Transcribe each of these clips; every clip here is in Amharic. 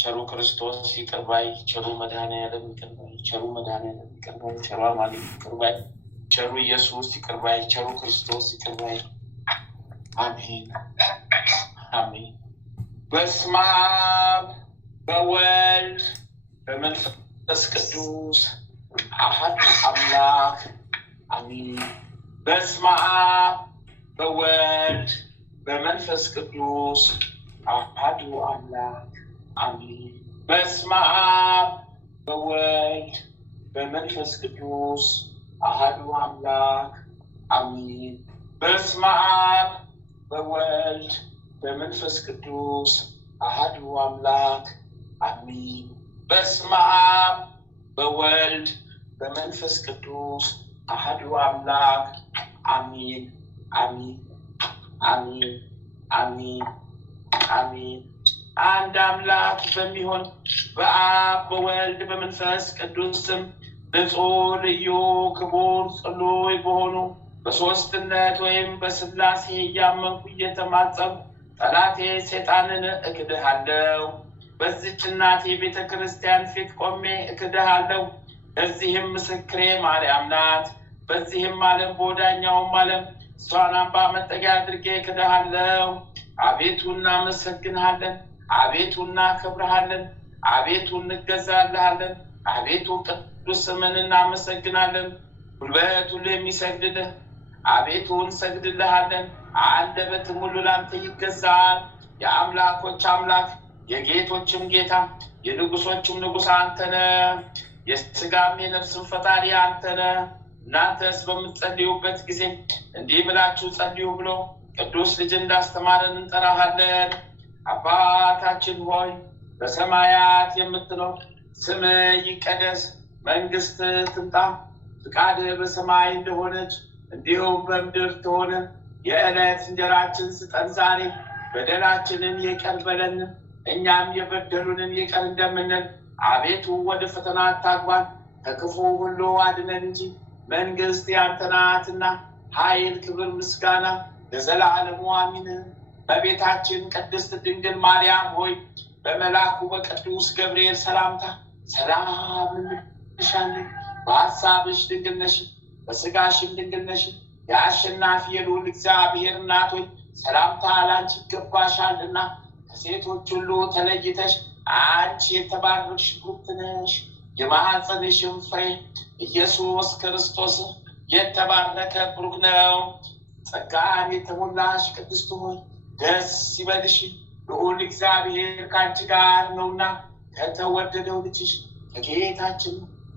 ቸሩ ክርስቶስ ይቅር ባይ ቸሩ መድኃኔዓለም ይቅር ባይ ቸሩ መድኃኔዓለም ይቅር ባይ ቸሩ አማኑኤል ይቅር ባይ ቸሩ ኢየሱስ ይቅር ባይ ቸሩ ክርስቶስ ይቅር ባይ አሜን አሜን። በስመ አብ በወልድ በመንፈስ ቅዱስ አሐዱ አምላክ አሜን። በስመ አብ በወልድ በመንፈስ ቅዱስ አሐዱ አምላክ አሜን። በስመ አብ በወልድ በመንፈስ ቅዱስ አሐዱ አምላክ አሜን። በስመ አብ በወልድ በመንፈስ ቅዱስ አሐዱ አምላክ አሜን። በስመ አብ በወልድ በመንፈስ ቅዱስ አሐዱ አምላክ አሜን አሜን አሜን አሜን አሜን። አንድ አምላክ በሚሆን በአብ በወልድ በመንፈስ ቅዱስ ስም ንጹሕ ልዩ ክቡር ጽሉይ በሆኑ በሦስትነት ወይም በሥላሴ እያመንኩ እየተማጸንኩ ጠላቴ ሰይጣንን እክድሃለሁ። በዚህች እናቴ ቤተ ክርስቲያን ፊት ቆሜ እክድሃለሁ። እዚህም ምስክሬ ማርያም ናት። በዚህም ዓለም በወዳኛውም ዓለም እሷን አምባ መጠጊያ አድርጌ እክድሃለሁ። አቤቱ እናመሰግንሃለን፣ አቤቱ እናከብርሃለን፣ አቤቱ እንገዛልሃለን፣ አቤቱ ቅዱስ ስምን እናመሰግናለን። ጉልበት ሁሉ የሚሰግድልህ አቤቱ እንሰግድልሃለን። አንደበትም ሁሉ ላንተ ይገዛል። የአምላኮች አምላክ የጌቶችም ጌታ የንጉሶችም ንጉሥ አንተ ነህ። የሥጋም የነፍስም ፈጣሪ አንተ ነህ። እናንተስ በምትጸልዩበት ጊዜ እንዲህ ብላችሁ ጸልዩ ብሎ ቅዱስ ልጅ እንዳስተማረን እንጠራሃለን። አባታችን ሆይ በሰማያት የምትኖር ስምህ ይቀደስ፣ መንግሥትህ ትምጣ፣ ፍቃድህ በሰማይ እንደሆነች እንዲሁም በምድር ትሆን። የዕለት እንጀራችንን ስጠን ዛሬ፣ በደላችንን ይቅር በለን እኛም የበደሉንን ይቅር እንደምንል፣ አቤቱ ወደ ፈተና አታግባን ከክፉ ሁሉ አድነን እንጂ መንግሥት ያንተ ናትና ኃይል፣ ክብር፣ ምስጋና ለዘላለሙ አሜን በቤታችን ቅድስት ድንግል ማርያም ሆይ በመልአኩ በቅዱስ ገብርኤል ሰላምታ ሰላም እንልሻለን። በሐሳብሽ ድንግል ነሽ፣ በሥጋሽም ድንግል ነሽ። የአሸናፊ የልዑል እግዚአብሔር እናት ሆይ ሰላምታ ላንቺ ይገባሻልና ከሴቶች ሁሉ ተለይተሽ አንቺ የተባረክሽ ብሩክት ነሽ። የማኅፀንሽም ፍሬ ኢየሱስ ክርስቶስ የተባረከ ብሩክ ነው። ጸጋን የተሞላሽ ቅድስት ሆይ ደስ ይበልሽ፣ ልዑል እግዚአብሔር ከአንቺ ጋር ነውና ከተወደደው ልጅሽ ከጌታችን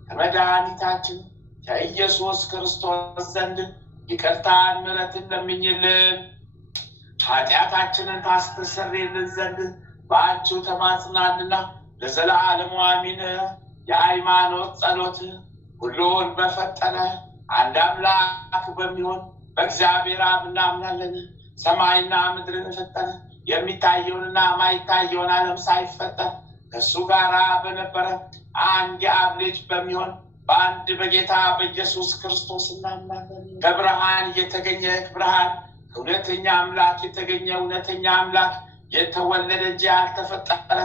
ከመድኃኒታችን ከኢየሱስ ክርስቶስ ዘንድ ይቅርታን ምሕረትን ለምኝልን ኃጢአታችንን ታስተሰርይልን ዘንድ በአንቺው ተማጽናልና ለዘላለሙ አሜን። የሃይማኖት ጸሎት። ሁሉን በፈጠረ አንድ አምላክ በሚሆን በእግዚአብሔር አብ እናምናለን። ሰማይና ምድርን ፈጠረ፣ የሚታየውንና የማይታየውን ዓለም ሳይፈጠር ከእሱ ጋር በነበረ አንድ የአብ ልጅ በሚሆን በአንድ በጌታ በኢየሱስ ክርስቶስ እናምናለን። ከብርሃን የተገኘ ብርሃን፣ ከእውነተኛ አምላክ የተገኘ እውነተኛ አምላክ፣ የተወለደ እንጂ ያልተፈጠረ፣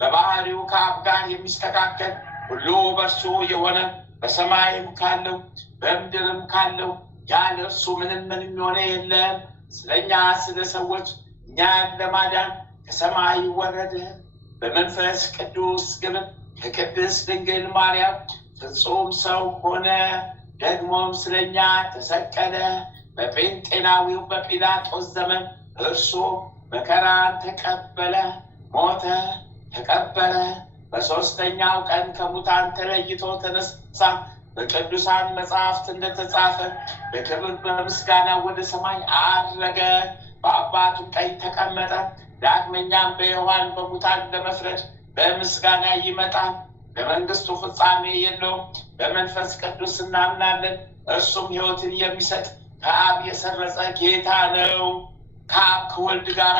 በባህሪው ከአብ ጋር የሚስተካከል ሁሉ በእርሱ የሆነ በሰማይም ካለው በምድርም ካለው ያለ እርሱ ምንም የሆነ የለም። ስለኛ ስለ ሰዎች እኛን ለማዳን ከሰማይ ወረደ። በመንፈስ ቅዱስ ግብር ከቅድስት ድንግል ማርያም ፍጹም ሰው ሆነ። ደግሞም ስለኛ ተሰቀለ። በጴንጤናዊው በጲላጦስ ዘመን እርሱ መከራን ተቀበለ፣ ሞተ፣ ተቀበረ። በሦስተኛው ቀን ከሙታን ተለይቶ ተነሳ። በቅዱሳን መጽሐፍት እንደተጻፈ በክብር በምስጋና ወደ ሰማይ አረገ፣ በአባቱ ቀኝ ተቀመጠ። ዳግመኛም በሕያዋን በሙታን ለመፍረድ በምስጋና ይመጣል። ለመንግስቱ ፍጻሜ የለውም። በመንፈስ ቅዱስ እናምናለን። እርሱም ሕይወትን የሚሰጥ ከአብ የሰረጸ ጌታ ነው። ከአብ ከወልድ ጋር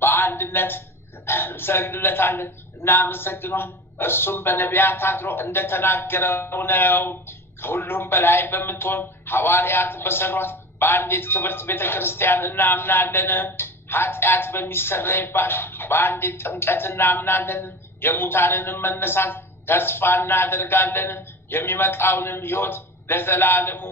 በአንድነት እንሰግድለታለን፣ እናመሰግኗል። እርሱም በነቢያት አድሮ እንደተናገረው ነው። ከሁሉም በላይ በምትሆን ሐዋርያት በሰሯት በአንዲት ክብርት ቤተክርስቲያን እናምናለን። ኃጢአት በሚሰረይባት በአንዲት ጥምቀት እናምናለን። የሙታንንም መነሳት ተስፋ እናደርጋለን። የሚመጣውንም ሕይወት ለዘላለሙ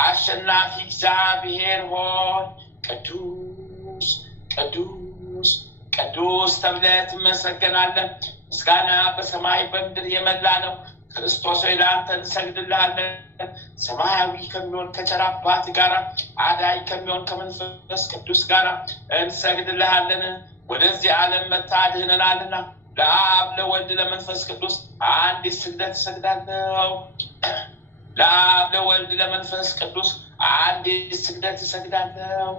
አሸናፊ እግዚአብሔር ሆይ ቅዱስ ቅዱስ ቅዱስ ተብለህ ትመሰገናለህ። ምስጋና በሰማይ በምድር የመላ ነው። ክርስቶስ ሆይ ለአንተ እንሰግድልሃለን። ሰማያዊ ከሚሆን ከቸር አባት ጋር አዳኝ ከሚሆን ከመንፈስ ቅዱስ ጋር እንሰግድልሃለን። ወደዚህ ዓለም መጥተህ አድነናልና ለአብ ለወልድ ለመንፈስ ቅዱስ አንዲት ስግደት እሰግዳለሁ። ለአብ ለወልድ ለመንፈስ ቅዱስ አንዲት ስግደት እሰግዳለሁ።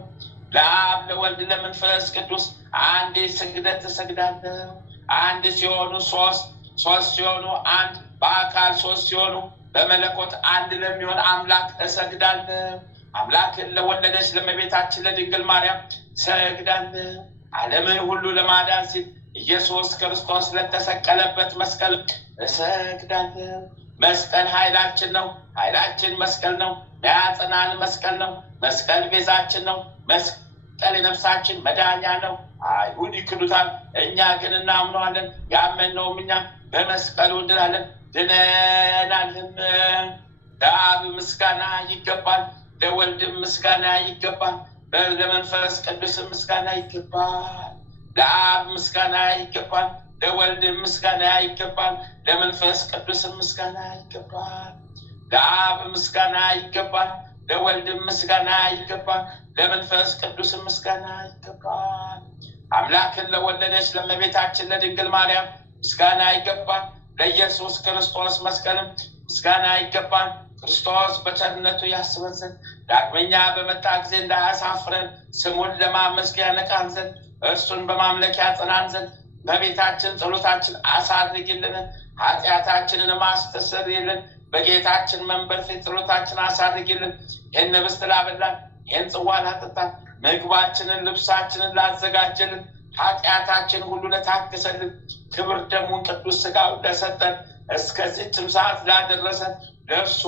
ለአብ ለወልድ ለመንፈስ ቅዱስ አንዲት ስግደት እሰግዳለሁ። አንድ ሲሆኑ ሶስት፣ ሶስት ሲሆኑ አንድ፣ በአካል ሶስት ሲሆኑ በመለኮት አንድ ለሚሆን አምላክ እሰግዳለሁ። አምላክን ለወለደች ለእመቤታችን ለድንግል ማርያም እሰግዳለሁ። ዓለምን ሁሉ ለማዳን ሲል ኢየሱስ ክርስቶስ ለተሰቀለበት መስቀል እሰግዳለሁ። መስቀል ኃይላችን ነው። ኃይላችን መስቀል ነው። ያጸናን መስቀል ነው። መስቀል ቤዛችን ነው። መስቀል የነፍሳችን መዳኛ ነው። አይሁድ ይክዱታል፣ እኛ ግን እናምነዋለን። ያመንነውም እኛ በመስቀሉ እንድናለን፣ ድነናልም። ለአብ ምስጋና ይገባል፣ ለወልድም ምስጋና ይገባል፣ ለመንፈስ ቅዱስም ምስጋና ይገባል። ለአብ ምስጋና ይገባል፣ ለወልድም ምስጋና ይገባል፣ ለመንፈስ ቅዱስም ምስጋና ይገባል። ለአብ ምስጋና ይገባል፣ ለወልድም ምስጋና ይገባል፣ ለመንፈስ ቅዱስም ምስጋና ይገባል። አምላክን ለወለደች ለእመቤታችን ለድንግል ማርያም ምስጋና ይገባል። ለኢየሱስ ክርስቶስ መስቀልም ምስጋና ይገባል። ክርስቶስ በቸርነቱ ያስበን ዘንድ ዳግመኛ በመጣ ጊዜ እንዳያሳፍረን ስሙን ለማመስገን ያነቃን ዘንድ እርሱን በማምለክ ያጸናን ዘንድ በቤታችን ጸሎታችን አሳርግልን፣ ኃጢአታችንን አስተሰርይልን። በጌታችን መንበር ፊት ጸሎታችን አሳርግልን። ይህን ህብስት ላበላን፣ ይህን ጽዋ ላጠጣን፣ ምግባችንን ልብሳችንን ላዘጋጀልን፣ ኃጢአታችን ሁሉ ለታገሰልን፣ ክብር ደሙን ቅዱስ ሥጋውን ለሰጠን፣ እስከዚህችም ሰዓት ላደረሰን ለእርሱ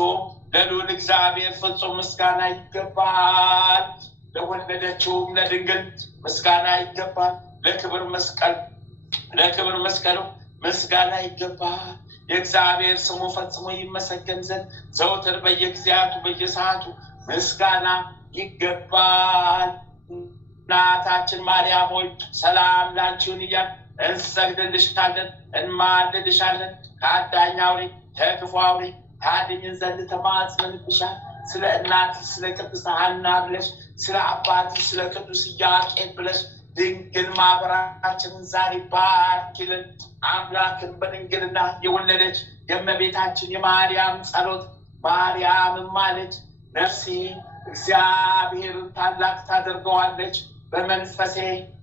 ለልዑል እግዚአብሔር ፍጹም ምስጋና ይገባል። ለወለደችውም ለድንግል ምስጋና ይገባል። ለክብር መስቀሉ ምስጋና ይገባል። የእግዚአብሔር ስሙ ፈጽሞ ይመሰገን ዘንድ ዘውትር በየጊዜያቱ በየሰዓቱ ምስጋና ይገባል። እናታችን ማርያም ሆይ ሰላም ላንቺ ይሁን እያልን እንሰግድልሻለን፣ እንማልድልሻለን። ከአዳኝ አውሬ ከክፉ አውሬ ታድኝን ዘንድ ተማጽነንብሻል። ስለ እናት ስለ ቅድስት ሐና ብለሽ፣ ስለ አባት ስለ ቅዱስ ኢያቄም ብለሽ ድንግል ማህበራችንን ዛሬ ባርኪልን። አምላክን በድንግልና የወለደች የእመቤታችን የማርያም ጸሎት ማርያም ማለች። ነፍሴ እግዚአብሔርን ታላቅ ታደርገዋለች፣ በመንፈሴ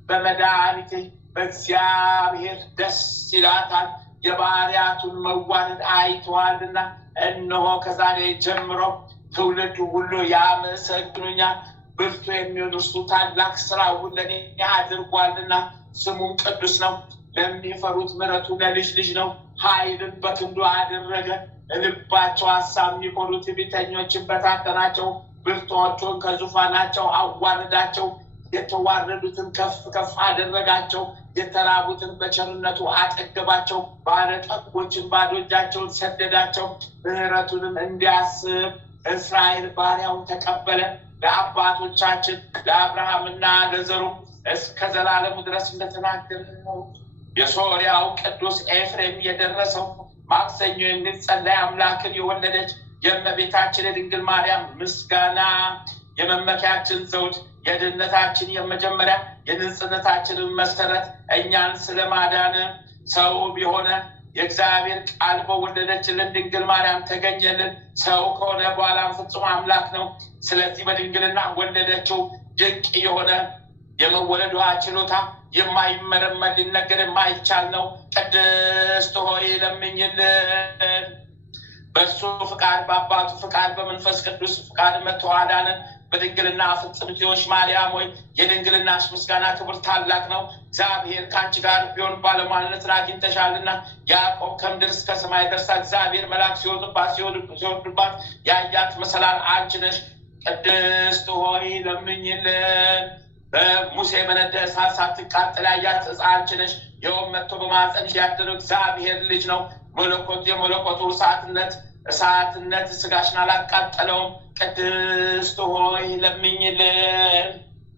በመድኃኒቴ በእግዚአብሔር ደስ ይላታል። የባሪያቱን መዋረድ አይተዋልና፣ እነሆ ከዛሬ ጀምሮ ትውልድ ሁሉ ያመሰግኑኛል። ብርቱ የሚሆን እርሱ ታላቅ ስራውን ለእኔ አድርጓልና፣ ስሙም ቅዱስ ነው። ለሚፈሩት ምሕረቱ ለልጅ ልጅ ነው። ኃይልን በክንዱ አደረገ። ልባቸው ሀሳብ የሚሆኑ ትዕቢተኞችን በታተናቸው። ብርቱዎቹን ከዙፋናቸው አዋረዳቸው። የተዋረዱትን ከፍ ከፍ አደረጋቸው። የተራቡትን በቸርነቱ አጠገባቸው። ባለጠጎችን ባዶ እጃቸውን ሰደዳቸው። ምሕረቱንም እንዲያስብ እስራኤል ባሪያውን ተቀበለ። ለአባቶቻችን ለአብርሃምና ለዘሩ እስከ ዘላለሙ ድረስ እንደተናገረው የሶርያው ቅዱስ ኤፍሬም የደረሰው ማክሰኞ የሚጸለይ አምላክን የወለደች የእመቤታችን የድንግል ማርያም ምስጋና የመመኪያችን ዘውድ የድህነታችን የመጀመሪያ የንጽሕናችንን መሰረት እኛን ስለማዳን ሰው ቢሆነ የእግዚአብሔር ቃል በወለደችልን ድንግል ማርያም ተገኘልን። ሰው ከሆነ በኋላ ፍጹም አምላክ ነው። ስለዚህ በድንግልና ወለደችው። ድንቅ የሆነ የመወለዷ ችሎታ የማይመረመር ሊነገር የማይቻል ነው። ቅድስት ሆይ ለምኝልን። በእሱ ፍቃድ በአባቱ ፍቃድ በመንፈስ ቅዱስ ፍቃድ መጥቶ አዳነን። በድንግልና ፍጽምት ሆንሽ ማርያም ሆይ የድንግልናሽ ምስጋና ክብር ታላቅ ነው። እግዚአብሔር ከአንቺ ጋር ቢሆን ባለሟልነትን አግኝተሻልና። ያዕቆብ ከምድር እስከ ሰማይ ደርሳ እግዚአብሔር መልአክ ሲወርድባት ያያት መሰላል አንቺ ነሽ። ቅድስት ሆይ ለምኝልን። በሙሴ በነደ እሳት ሳትቃጠል ያያት ሕፃን አንቺ ነሽ። ይኸውም መጥቶ በማኅፀንሽ ያደረው እግዚአብሔር ልጅ ነው። መለኮት የመለኮቱ እሳትነት ስጋሽን አላቃጠለውም። ቅድስት ሆይ ለምኝልን።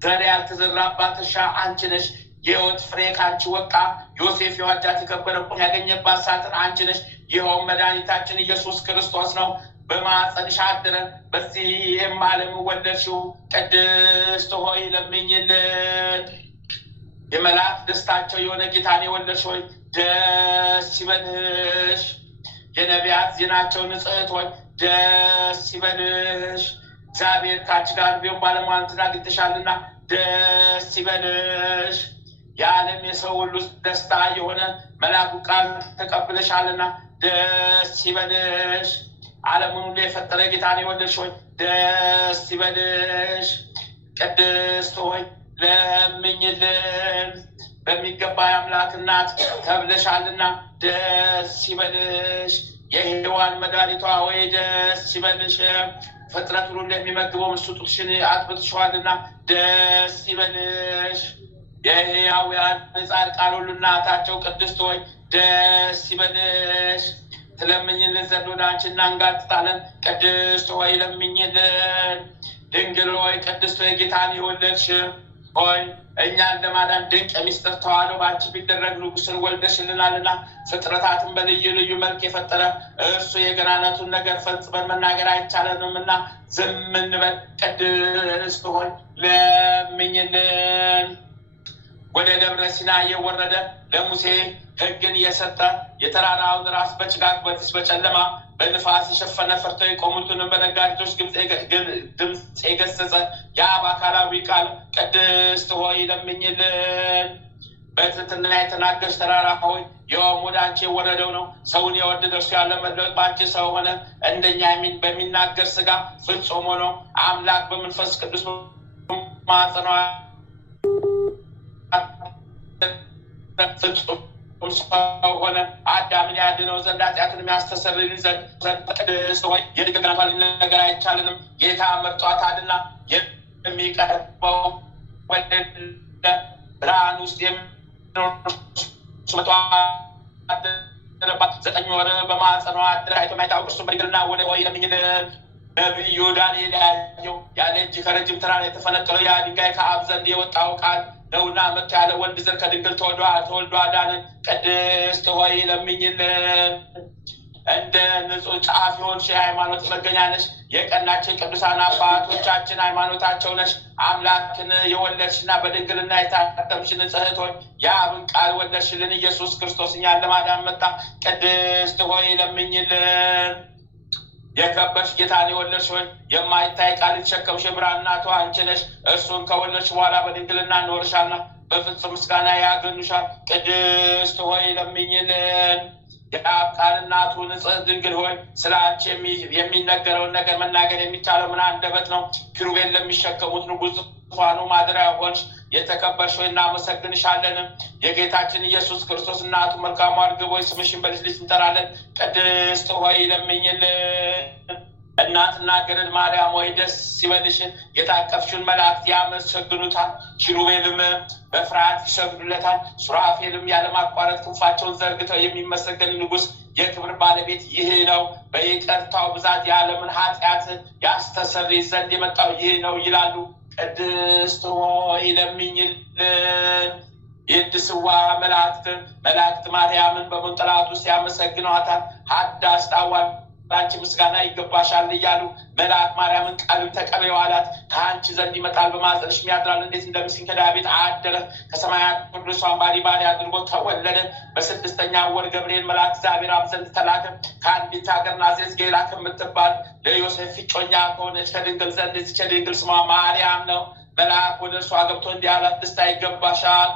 ዘር ያልተዘራባት እርሻ አንቺ ነሽ። የሕይወት ፍሬ ከአንቺ ወጣ። ዮሴፍ የዋጃት የከበረ ቁን ያገኘባት ሳጥን አንቺ ነሽ። ይኸውም መድኃኒታችን ኢየሱስ ክርስቶስ ነው። በማኅፀንሽ አደረ፣ በዚህም ዓለም ወለድሽው። ቅድስት ሆይ ለምኝልን። የመላእክት ደስታቸው የሆነ ጌታን የወለድሽ ሆይ ደስ ይበልሽ። የነቢያት ዜናቸው ንጽሕት ሆይ ደስ ይበልሽ። እግዚአብሔር ከአንቺ ጋር ቢሆን ባለሟልነትን አግኝተሻልና ደስ ይበልሽ። የዓለም የሰው ሁሉ ደስታ የሆነ መልአኩ ቃል ተቀብለሻልና ደስ ይበልሽ። ዓለሙን ሁሉ የፈጠረ ጌታን የወለድሽ ሆይ ደስ ይበልሽ። ቅድስት ሆይ ለምኝልን። በሚገባ የአምላክ እናት ተብለሻልና ደስ ይበልሽ። የሔዋን መድኃኒቷ ሆይ ደስ ይበልሽ። ፍጥረት ሁሉ የሚመግበው እሱ ጡትሽን አጥብተሽዋልና ደስ ይበልሽ። የሕያውያን ጻድቃን ሁሉ እናታቸው ቅድስት ሆይ ደስ ይበልሽ። ትለምኝልን ዘንድ ወደ አንቺ እናንጋጥጣለን። ቅድስት ሆይ ለምኝልን። ድንግል ሆይ ቅድስት ሆይ ጌታን የወለድሽ ሆይ እኛን ለማዳን ድንቅ የሚስጥር ተዋህዶ በአንቺ ቢደረግ ንጉሥን ወልደሽልናልና፣ ፍጥረታትን በልዩ ልዩ መልክ የፈጠረ እርሱ የገናነቱን ነገር ፈጽመን መናገር አይቻለንምና ዝም እንበል። ቅድስት ሆይ ለምኝልን። ወደ ደብረ ሲና የወረደ ለሙሴ ሕግን የሰጠ የተራራውን ራስ በጭጋግ በጨለማ በንፋስ የሸፈነ ፈርተው የቆሙትንም በነጋሪቶች ድምፅ የገሰጸ የአብ አካላዊ ቃል ቅድስት ሆይ ለምኝልን። በትሕትና የተናገርሽ ተራራ ሆይ ይኸውም ወደ አንቺ የወረደው ነው። ሰውን የወደደ እርሱ ያለ መለወጥ በአንቺ ሰው ሆነ። እንደኛ በሚናገር ሥጋ ፍጹም ሆኖ አምላክ በመንፈስ ቅዱስ ማጸኗ ፍጹም ሰው ሆነ። አዳምን ያድነው ዘንድ ኃጢአቱን የሚያስተሰርይልን ዘንድ ቅድስት ሆይ የድንግልናቷን ነገር አይቻልንም። ጌታ መርጧታልና የሚቀርበው ወደ ብርሃን ውስጥ የሚኖር ዘጠኝ ወር በማኅፀኗ አድራ አይቶ የማይታወቅ እርሱም በድንግልና ወደ ወይ ለምኝልን። ነቢዩ ዳንኤል ያየው ያለ እጅ ከረጅም ተራራ የተፈነቀለው ያ ድንጋይ ከአብ ዘንድ የወጣው ቃል ነውና መጥቶ ያለ ወንድ ዘር ከድንግል ተወልዶ አዳነን። ቅድስት ሆይ ለምኝልን። እንደ ንጹሕ ጸሐፊ ሆንሽ የሃይማኖት መገኛ ነሽ። የቀናችን ቅዱሳን አባቶቻችን ሃይማኖታቸው ነሽ። አምላክን የወለድሽና በድንግልና የታተምሽ ንጽሕት ሆይ የአብን ቃል ወለድሽልን። ኢየሱስ ክርስቶስ እኛን ለማዳን መጣ። ቅድስት ሆይ ለምኝልን። የከበርሽ ጌታን የወለድሽ ሆይ የማይታይ ቃል የተሸከምሽ የብርሃን እናቱ አንቺ ነሽ። እርሱን ከወለድሽ በኋላ በድንግልና ኖርሻልና በፍጹም ምስጋና ያገኙሻል። ቅድስት ሆይ ለምኝልን። የአብ ቃል እናቱ ንጽሕት ድንግል ሆይ ስለ አንቺ የሚነገረውን ነገር መናገር የሚቻለው ምን አንደበት ነው? ኪሩቤል ለሚሸከሙት ንጉሥ ዙፋኑ ማደሪያ ሆንሽ። የተከበርሽ ሆይ እናመሰግንሻለን። የጌታችን ኢየሱስ ክርስቶስ እናቱ መልካሙ አድርገው ሆይ ስምሽን በልጅ ልጅ እንጠራለን። ቅድስት ሆይ ለምኝልን። እናትና ገረድ ማርያም ሆይ ደስ ይበልሽ። የታቀፍሽውን መላእክት ያመሰግኑታል፣ ኪሩቤልም በፍርሃት ይሰግዱለታል። ሱራፌልም ያለማቋረጥ ክንፋቸውን ዘርግተው የሚመሰገን ንጉሥ የክብር ባለቤት ይህ ነው። በይቅርታው ብዛት የዓለምን ኃጢአት ያስተሰርይ ዘንድ የመጣው ይህ ነው ይላሉ። ቅድስት ሆይ ለምኝልን። የድስዋ መላእክት ማርያምን በመንጠላቱ ሲያመሰግኗታል። ሀዳስ ጣዋል በአንቺ ምስጋና ይገባሻል እያሉ መልአክ ማርያምን ቃልን ተቀበይው አላት። ከአንቺ ዘንድ ይመጣል በማኅፀንሽ ያድራል። እንዴት እንደምስኪን ከዳዊት አደረ። ከሰማያት ቅዱሳን ባሪ አድርጎ ተወለደ። በስድስተኛ ወር ገብርኤል መልአክ እግዚአብሔር አብ ዘንድ ተላከ። ከአንዲት ሀገር ናዝሬት ገሊላ ከምትባል ለዮሴፍ እጮኛ ከሆነች ከድንግል ዘንድ የዚች ድንግል ስሟ ማርያም ነው። መልአክ ወደ እርሷ ገብቶ እንዲህ አላት፣ ደስታ ይገባሻል፣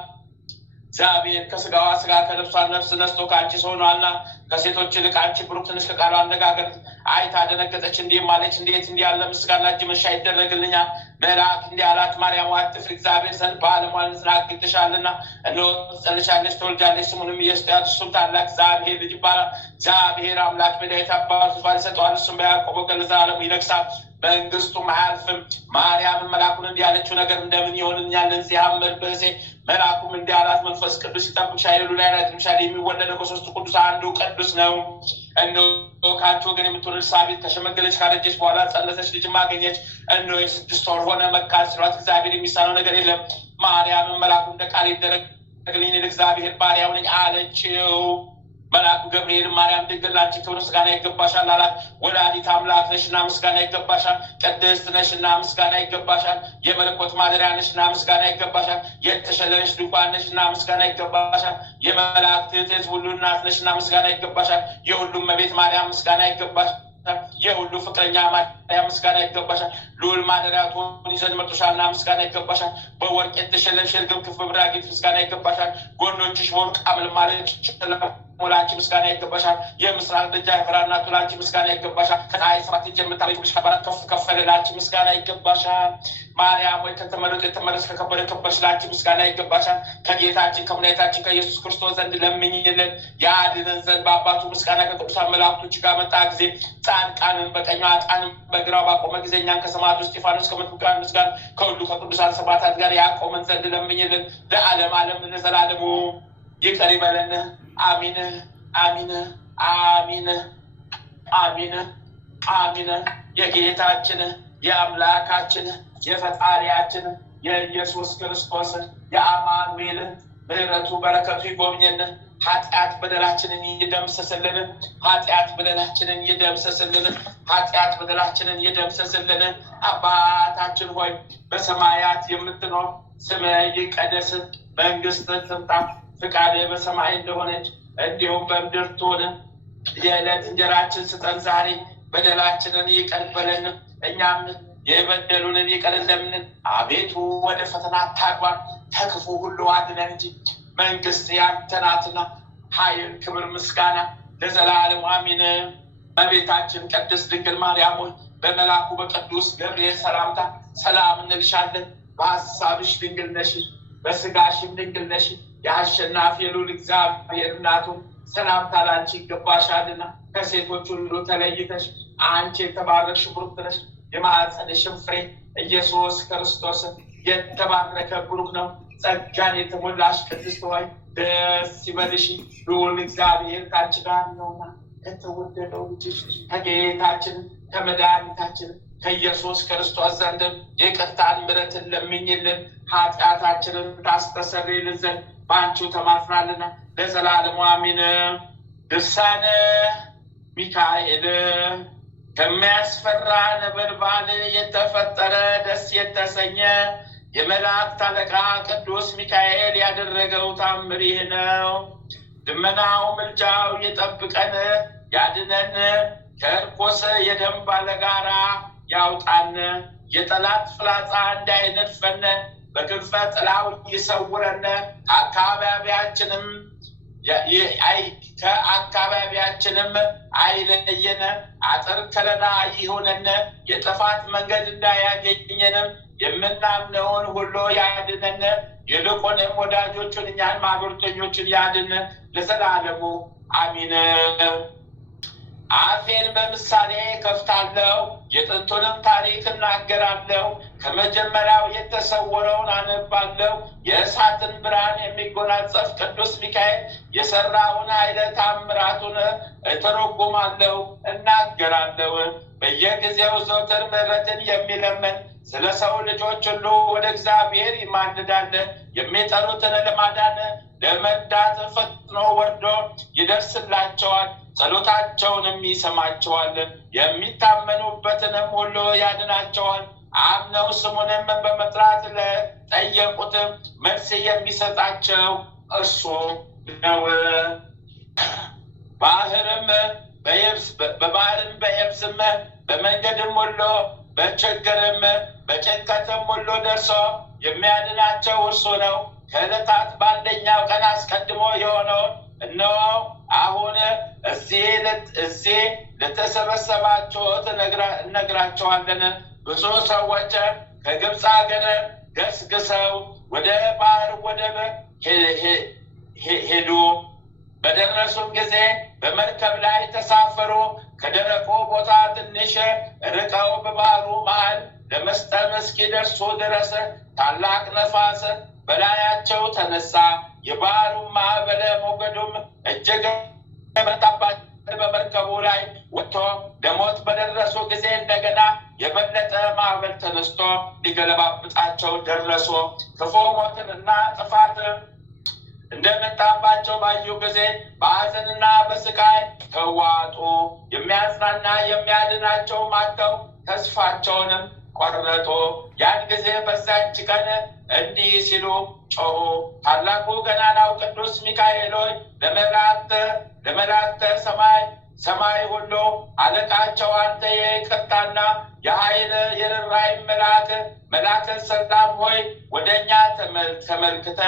እግዚአብሔር ከስጋዋ ስጋ ከነፍሷ ነፍስ ነስቶ ከአንቺ ሰው ሆኗልና ከሴቶች ይልቅ አንቺ ብሩክት ነሽ። ከቃሉ አነጋገር አይታ ደነገጠች፣ እንዲህም አለች፣ እንዴት እንዲህ ያለ ምስጋና እጅ መንሻ ይደረግልኛል? መልአክ እንዲህ አላት፣ ማርያም አትፍሪ፣ እግዚአብሔር ዘንድ ባለሟልነትን አግኝተሻልና፣ እነሆ ትጸንሻለሽ፣ ትወልጃለሽ፣ ስሙንም ኢየሱስ ትዪዋለሽ። እርሱም ታላቅ እግዚአብሔር ልጅ ይባላል። እግዚአብሔር አምላክ መድኃኒት አባቱ ዙፋን ይሰጠዋል፣ እርሱም በያዕቆብ ወገን ለዘላለሙ ይነግሣል፣ መንግስቱም አያልፍም። ማርያምን መልአኩን እንዲህ ያለችው ነገር እንደምን ይሆንልኛል? ለዚህ አምር ብእሴ። መልአኩም እንዲህ አላት፣ መንፈስ ቅዱስ ይጠብቅሻል፣ ኃይሉ ላይ ያድርብሻል። የሚወለደው ከሦስቱ ቅዱስ አንዱ ቅዱስ ነው። እነሆ ከአንቺ ወገን የምትወልድ ኤልሳቤጥ ከሸመገለች ካረጀች በኋላ ጸነሰች፣ ልጅም አገኘች። እነሆ የ6 ወር ሆነ፣ መካን ሲሏት እግዚአብሔር የሚሳነው ነገር የለም። ማርያምን መልአኩ እንደ ቃል ይደረግልኝ፣ እግዚአብሔር ባሪያው ነኝ አለችው። መልአኩ ገብርኤል ማርያም ድንግል ላንቺ ክብር ምስጋና ይገባሻል አላት። ወላዲተ አምላክ ነሽና ምስጋና ይገባሻል። ቅድስት ነሽና ምስጋና ይገባሻል። የመለኮት ማደሪያ ነሽና ምስጋና ይገባሻል። የተሸለምሽ ድንኳን ነሽና ምስጋና ይገባሻል። የመላእክት እህት ሁሉ እናት ነሽና ምስጋና ይገባሻል። የሁሉም እመቤት ማርያም ምስጋና ይገባሻል። የሁሉ ፍቅረኛ ማርያም ምስጋና ይገባሻል። ልዑል ማደሪያ ትሆኚ ዘንድ መርጦሻልና ምስጋና ይገባሻል። በወርቅ የተሸለምሽ የርግብ ክንፍ ብራጊት ምስጋና ይገባሻል። ጎኖችሽ በወርቅ አምልማል ላንቺ ምስጋና ይገባሻል። የምስራቅ ደጃፍ ያፈራሽ እናቱ ላንቺ ምስጋና ይገባሻል። ከፀሐይ 7 እጅ የምታበቅልሽ ከበረት ከፍ ከፍ ያለ ላንቺ ምስጋና ይገባሻል። ማርያም ወይ ከተመረጡ የተመረጥሽ ከከበረ የከበርሽ ላንቺ ምስጋና ይገባሻል። ከጌታችን ከመድኃኒታችን ከኢየሱስ ክርስቶስ ዘንድ ለምኝልን ያድነን ዘንድ በአባቱ ምስጋና ከቅዱሳን መላእክቶች ጋር መጣ ጊዜ ጻድቃንን በቀኙ ኃጥአንን በግራው ባቆመ ጊዜ እኛን ከሰማዕቱ እስጢፋኖስ ከመጥምቁ ዮሐንስ ጋር ከሁሉ ከቅዱሳን ሰማዕታት ጋር ያቆመን ዘንድ ለምኝልን። ለዓለም ዓለም ለዘላለሙ ይቅር ይበለን። አሚን አሚን አሚን አሚን አሚን። የጌታችን የአምላካችን የፈጣሪያችን የኢየሱስ ክርስቶስ የአማኑኤል ምሕረቱ በረከቱ ይጎብኘን። ኃጢአት በደላችንን ይደምሰስልን። ኃጢአት በደላችንን ይደምሰስልን። ኃጢአት በደላችንን ይደምሰስልን። አባታችን ሆይ በሰማያት የምትኖር ስምህ ይቀደስ፣ መንግስትህ ትምጣ፣ ፍቃድህ በሰማይ እንደሆነች እንዲሁም በምድር ትሁን። የዕለት እንጀራችንን ስጠን ዛሬ፣ በደላችንን ይቅር በለን እኛም የበደሉንን ይቅር እንደምንል፣ አቤቱ ወደ ፈተና አታግባን ከክፉ ሁሉ አድነን እንጂ መንግስት ያንተ ናትና ኃይል፣ ክብር፣ ምስጋና ለዘላለም አሜን። እመቤታችን ቅድስት ድንግል ማርያም ሆይ በመልአኩ በቅዱስ ገብርኤል ሰላምታ ሰላም እንልሻለን። በሐሳብሽ ድንግል ነሽ፣ በስጋሽም ድንግል ነሽ። የአሸናፊ የልዑል እግዚአብሔር እናቱ ሰላምታ ላንቺ ይገባሻልና ከሴቶች ሁሉ ተለይተሽ አንቺ የተባረክሽ ብሩክት ነሽ። የማኅፀንሽም ፍሬ ኢየሱስ ክርስቶስ የተባረከ ብሩክ ነው። ጸጋን የተሞላሽ ቅድስት ሆይ ደስ ይበልሽ፣ ልዑል እግዚአብሔር ካንቺ ጋር ነውና ከተወደደው ልጅሽ ከጌታችን ከመድኃኒታችን ከኢየሱስ ክርስቶስ ዘንድ ይቅርታን ምሕረትን ለምኝልን ኃጢአታችንን ታስተሰርይልን ዘንድ በአንቺው ተማጽናልና ለዘላለሙ አሜን። ድርሳነ ሚካኤል። ከሚያስፈራ ነበልባል የተፈጠረ ደስ የተሰኘ የመላእክት አለቃ ቅዱስ ሚካኤል ያደረገው ታምር ይህ ነው። ልመናው ምልጃው ይጠብቀን ያድነን፣ ከርኩስ የደም ባለጋራ ያውጣን፣ የጠላት ፍላጻ እንዳይነድፈን በክንፈ ጥላው ይሰውረን፣ ከአካባቢያችንም አይለየን፣ አጥር ከለላ ይሆነን፣ የጥፋት መንገድ እንዳያገኘንም የምናምነውን ሁሉ ያድነን፣ ይልቁንም ወዳጆቹን እኛን ማህበርተኞችን ያድን ለዘላለሙ አሚን። አፌን በምሳሌ ከፍታለሁ፣ የጥንቱንም ታሪክ እናገራለሁ። ከመጀመሪያው የተሰወረውን አነባለሁ። የእሳትን ብርሃን የሚጎናጸፍ ቅዱስ ሚካኤል የሰራውን ኃይለ ታምራቱን እተረጉማለሁ፣ እናገራለሁ። በየጊዜው ዘወትር ምሕረትን የሚለምን ስለ ሰው ልጆች ሁሉ ወደ እግዚአብሔር ይማልዳል። የሚጠሩትን ለማዳን ለመርዳት ፈጥኖ ወርዶ ይደርስላቸዋል፣ ጸሎታቸውንም ይሰማቸዋል። የሚታመኑበትንም ሁሉ ያድናቸዋል። አምነው ስሙንም በመጥራት ለጠየቁት መልስ የሚሰጣቸው እርሱ ነው። በባህርም በየብስም በመንገድም ሁሉ በችግርም በጭንቀትም ሁሉ ደርሶ የሚያድናቸው እርሱ ነው። ከዕለታት በአንደኛው ቀን አስቀድሞ የሆነውን እነሆ አሁን እዚህ ለተሰበሰባችሁት እነግራቸዋለን። ብዙ ሰዎች ከግብፅ ሀገር ገስግሰው ወደ ባህር ወደብ ሄዱ። በደረሱም ጊዜ በመርከብ ላይ ተሳፈሩ። ከደረቁ ቦታ ትንሽ ርቀው በባህሩ መሃል ለመስጠም እስኪደርሱ ድረስ ታላቅ ነፋስ በላያቸው ተነሳ። የባህሩ ማዕበለ ሞገዱም እጅግ በረታባቸው። በመርከቡ ላይ ወጥቶ ለሞት በደረሱ ጊዜ እንደገና የበለጠ ማዕበል ተነስቶ ሊገለባብጣቸው ደረሱ። ክፉ ሞትንና ጥፋት እንደመጣባቸው ባዩ ጊዜ በሐዘንና በስቃይ ተዋጡ። የሚያጽናና የሚያድናቸው አጥተው ተስፋቸውንም ቆረጡ። ያን ጊዜ በዛች ቀን እንዲህ ሲሉ ጮሁ። ታላቁ ገናናው ቅዱስ ሚካኤል ሆይ ለመላእክተ ሰማይ ሁሉ አለቃቸው አንተ የይቅርታና የኃይል የርኅራኄ መልአከ ሰላም ሆይ ወደ እኛ ተመልክተ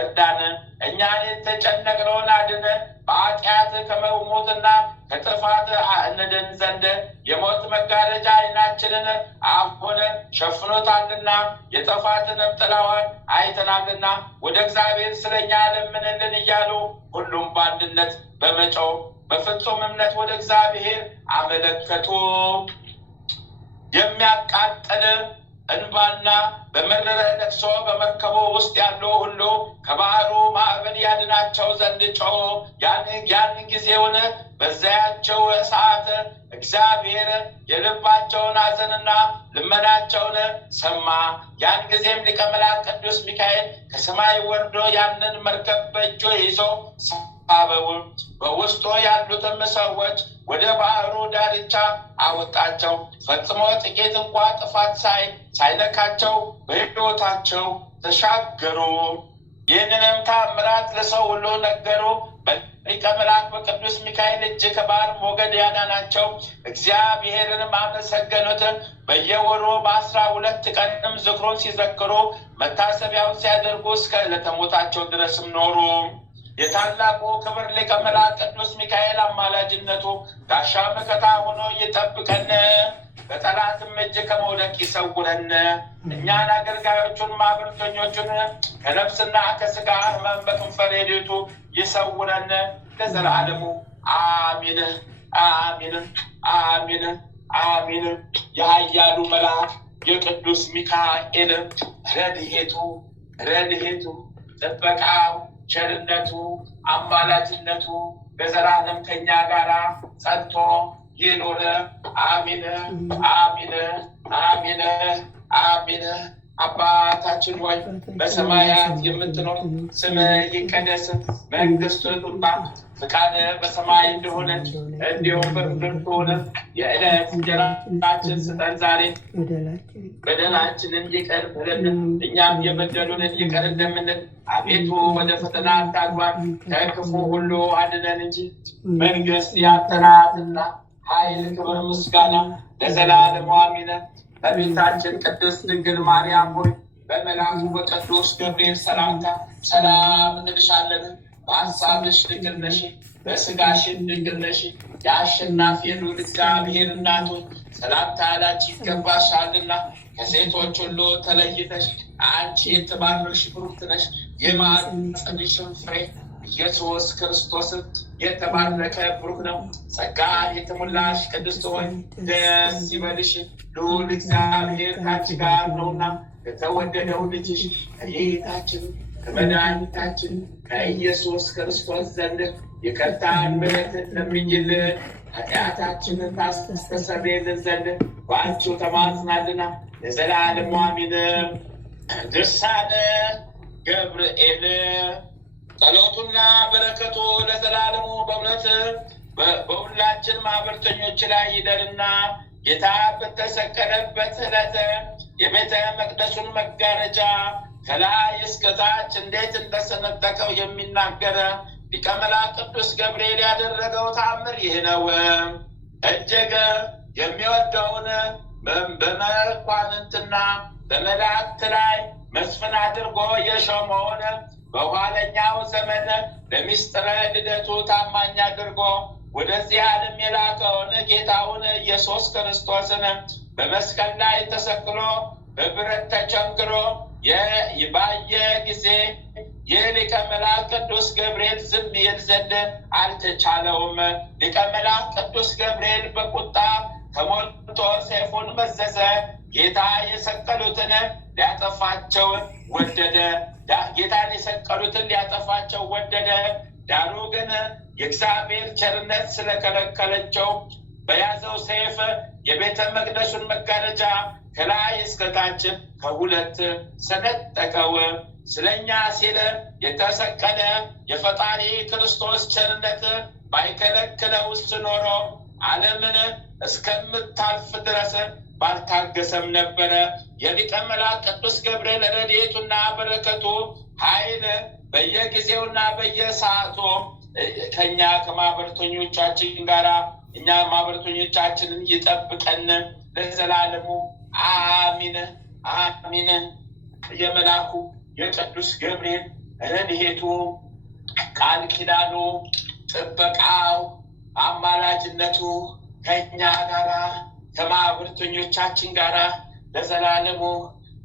እርዳን። እኛን የተጨነቅነውን አድነ። በኃጢአት ከመሞትና ከጥፋት እንድን ዘንድ የሞት መጋረጃ ዓይናችንን አሁን ሸፍኖታልና የጥፋትንም ጥላዋን አይተናልና ወደ እግዚአብሔር ስለኛ ለምንልን እያሉ ሁሉም በአንድነት በመጮህ በፍጹም እምነት ወደ እግዚአብሔር አመለከቱ። የሚያቃጥል እንባና በመረረ ለቅሶ በመርከቡ ውስጥ ያለው ሁሉ ከባህሩ ማዕበል ያድናቸው ዘንድ ጮሁ። ያን ጊዜውን በዚያቸው ሰዓት እግዚአብሔር የልባቸውን ሐዘንና ልመናቸውን ሰማ። ያን ጊዜም ሊቀ መላእክት ቅዱስ ሚካኤል ከሰማይ ወርዶ ያንን መርከብ በእጁ ይዞ ሳበው። በውስጡ ያሉትም ሰዎች ወደ ባህሩ ዳርቻ አወጣቸው። ፈጽሞ ጥቂት እንኳ ጥፋት ሳይነካቸው በሕይወታቸው ተሻገሩ። ይህንንም ታምራት ለሰው ሁሉ ነገሩ። ሊቀ መላእክት በቅዱስ ሚካኤል እጅ ከባህር ሞገድ ያዳናቸው እግዚአብሔርንም አመሰገኑት። በየወሩ በ12 ቀንም ዝክሩን ሲዘክሩ መታሰቢያውን ሲያደርጉ እስከ ዕለተ ሞታቸው ድረስም ኖሩ። የታላቁ ክብር ሊቀ መላእክት ቅዱስ ሚካኤል አማላጅነቱ ጋሻ መከታ ሆኖ ይጠብቀን፣ በጠላትም እጅ ከመውደቅ ይሰውረን። እኛን አገልጋዮቹን ማህበርተኞቹን ከነፍስና ከስጋ ሕመም በክንፈ ረድኤቱ ይሰውረን ለዘላለሙ አሚን አሚን አሚን አሚን። የኃያሉ መልአክ የቅዱስ ሚካኤል ረድኤቱ ጥበቃው ቸርነቱ አማላጅነቱ በዘላለም ከኛ ጋራ ጸንቶ ይኑር። አሜን አሜን አሜን አሜን። አባታችን ሆይ በሰማያት የምትኖር ስምህ ይቀደስ፣ መንግስትህ ትምጣ፣ ፈቃድህ በሰማይ እንደሆነች እንዲሁም በምድር ትሁን። የዕለት እንጀራችንን ስጠን ዛሬ፣ በደላችንን ይቅር በለን እኛም የበደሉንን ይቅር እንደምንል፣ አቤቱ ወደ ፈተና አታግባን ከክፉ ሁሉ አድነን እንጂ መንግስት ያንተ ናትና ኃይል፣ ክብር፣ ምስጋና ለዘላለሙ አሜን። እመቤታችን ቅድስት ድንግል ማርያም ሆይ በመልአኩ በቅዱስ ገብርኤል ሰላምታ ሰላም እንልሻለን። በሐሳብሽ ድንግል ነሽ፣ በሥጋሽም ድንግል ነሽ። የአሸናፊ ልዑል እግዚአብሔር እናት ሆይ ሰላምታ ላንቺ ይገባሻልና ከሴቶች ሁሉ ተለይተሽ አንቺ የተባረክሽ ብሩክት ነሽ። የማኅፀንሽም ፍሬ ኢየሱስ ክርስቶስ የተባረከ ብሩክ ነው። ጸጋን የተሞላሽ ቅድስት ሆይ ደስ ይበልሽ፣ ልዑል እግዚአብሔር ካንቺ ጋር ነውና ከተወደደው ልጅሽ ከጌታችን ከመድኃኒታችን ከኢየሱስ ክርስቶስ ዘንድ ይቅርታን ምሕረትን ለምኝልን ኃጢአታችንን ታስተሰርይልን ዘንድ በአንቺው ተማጽናልና ለዘላለሙ አሜን። ድርሳነ ገብርኤል። ጸሎቱና በረከቱ ለዘላለሙ በእውነት በሁላችን ማህበርተኞች ላይ ይደርና ጌታ በተሰቀለበት ዕለት የቤተ መቅደሱን መጋረጃ ከላይ እስከታች እንዴት እንደሰነጠቀው የሚናገር ሊቀ መላእክት ቅዱስ ገብርኤል ያደረገው ተአምር ይህ ነው። እጅግ የሚወደውን በመኳንንትና በመላእክት ላይ መስፍን አድርጎ የሾመውን በኋለኛው ዘመን ለሚስጥረ ልደቱ ታማኝ አድርጎ ወደዚህ ዓለም የላከውን ጌታውን ኢየሱስ ክርስቶስን በመስቀል ላይ ተሰቅሎ በብረት ተቸንክሮ ባየ ጊዜ የሊቀ መላእክት ቅዱስ ገብርኤል ዝም ይል ዘንድ አልተቻለውም። ሊቀ መላእክት ቅዱስ ገብርኤል በቁጣ ተሞልቶ ሰይፉን መዘዘ። ጌታ የሰቀሉትን ሊያጠፋቸው ወደደ። ጌታን የሰቀሉትን ሊያጠፋቸው ወደደ። ዳሩ ግን የእግዚአብሔር ቸርነት ስለከለከለቸው በያዘው ሰይፍ የቤተ መቅደሱን መጋረጃ ከላይ እስከታች ከሁለት ሰነጠቀው። ስለኛ ሲል የተሰቀለ የፈጣሪ ክርስቶስ ቸርነት ባይከለክለውስ ኖሮ ዓለምን እስከምታልፍ ድረስ ባልታገሰም ነበረ። የሊቀ መላእክት ቅዱስ ገብርኤል ረድኤቱና በረከቱ ኃይል በየጊዜውና በየሰዓቱ ከኛ ከማህበርተኞቻችን ጋራ እኛ ማህበርተኞቻችንን ይጠብቀን ለዘላለሙ አሚን አሚን። የመልአኩ የቅዱስ ገብርኤል ረድኤቱ ቃል ኪዳኑ ጥበቃው አማላጅነቱ ከኛ ጋራ ከማህበርተኞቻችን ጋራ ለዘላለሙ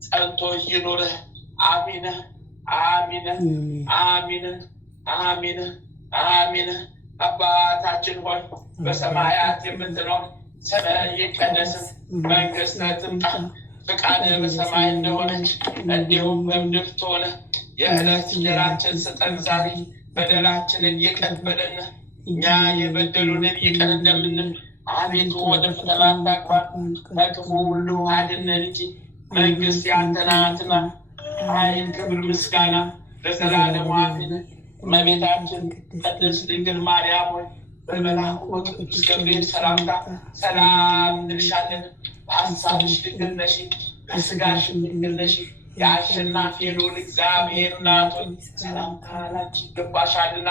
ጸንቶ ይኑር። አሚን አሚን አሚን አሚን አሚን። አባታችን ሆይ በሰማያት የምትኖር ስምህ ይቀደስ፣ መንግስትህ ትምጣ፣ ፈቃድህ በሰማይ እንደሆነች እንዲሁም በምድር ትሁን። የዕለት እንጀራችንን ስጠን ዛሬ፣ በደላችንን ይቅር በለን እኛ የበደሉንን ይቅር እንደምንል፣ አቤቱ ወደ ፈተና አታግባን ከክፉ ሁሉ አድነን እንጂ መንግስት ያንተ ናትና ኃይል፣ ክብር፣ ምስጋና ለዘላለሙ አሜን። እመቤታችን ቅድስት ድንግል ማርያም ሆይ በመልአኩ በቅዱስ ገብርኤል ሰላምታ ሰላም እንልሻለን። በሐሳብሽ ድንግል ነሽ፣ በሥጋሽም ድንግል ነሽ። የአሸናፊ ልዑል እግዚአብሔር እናት ሆይ ሰላምታ ላንቺ ይገባሻልና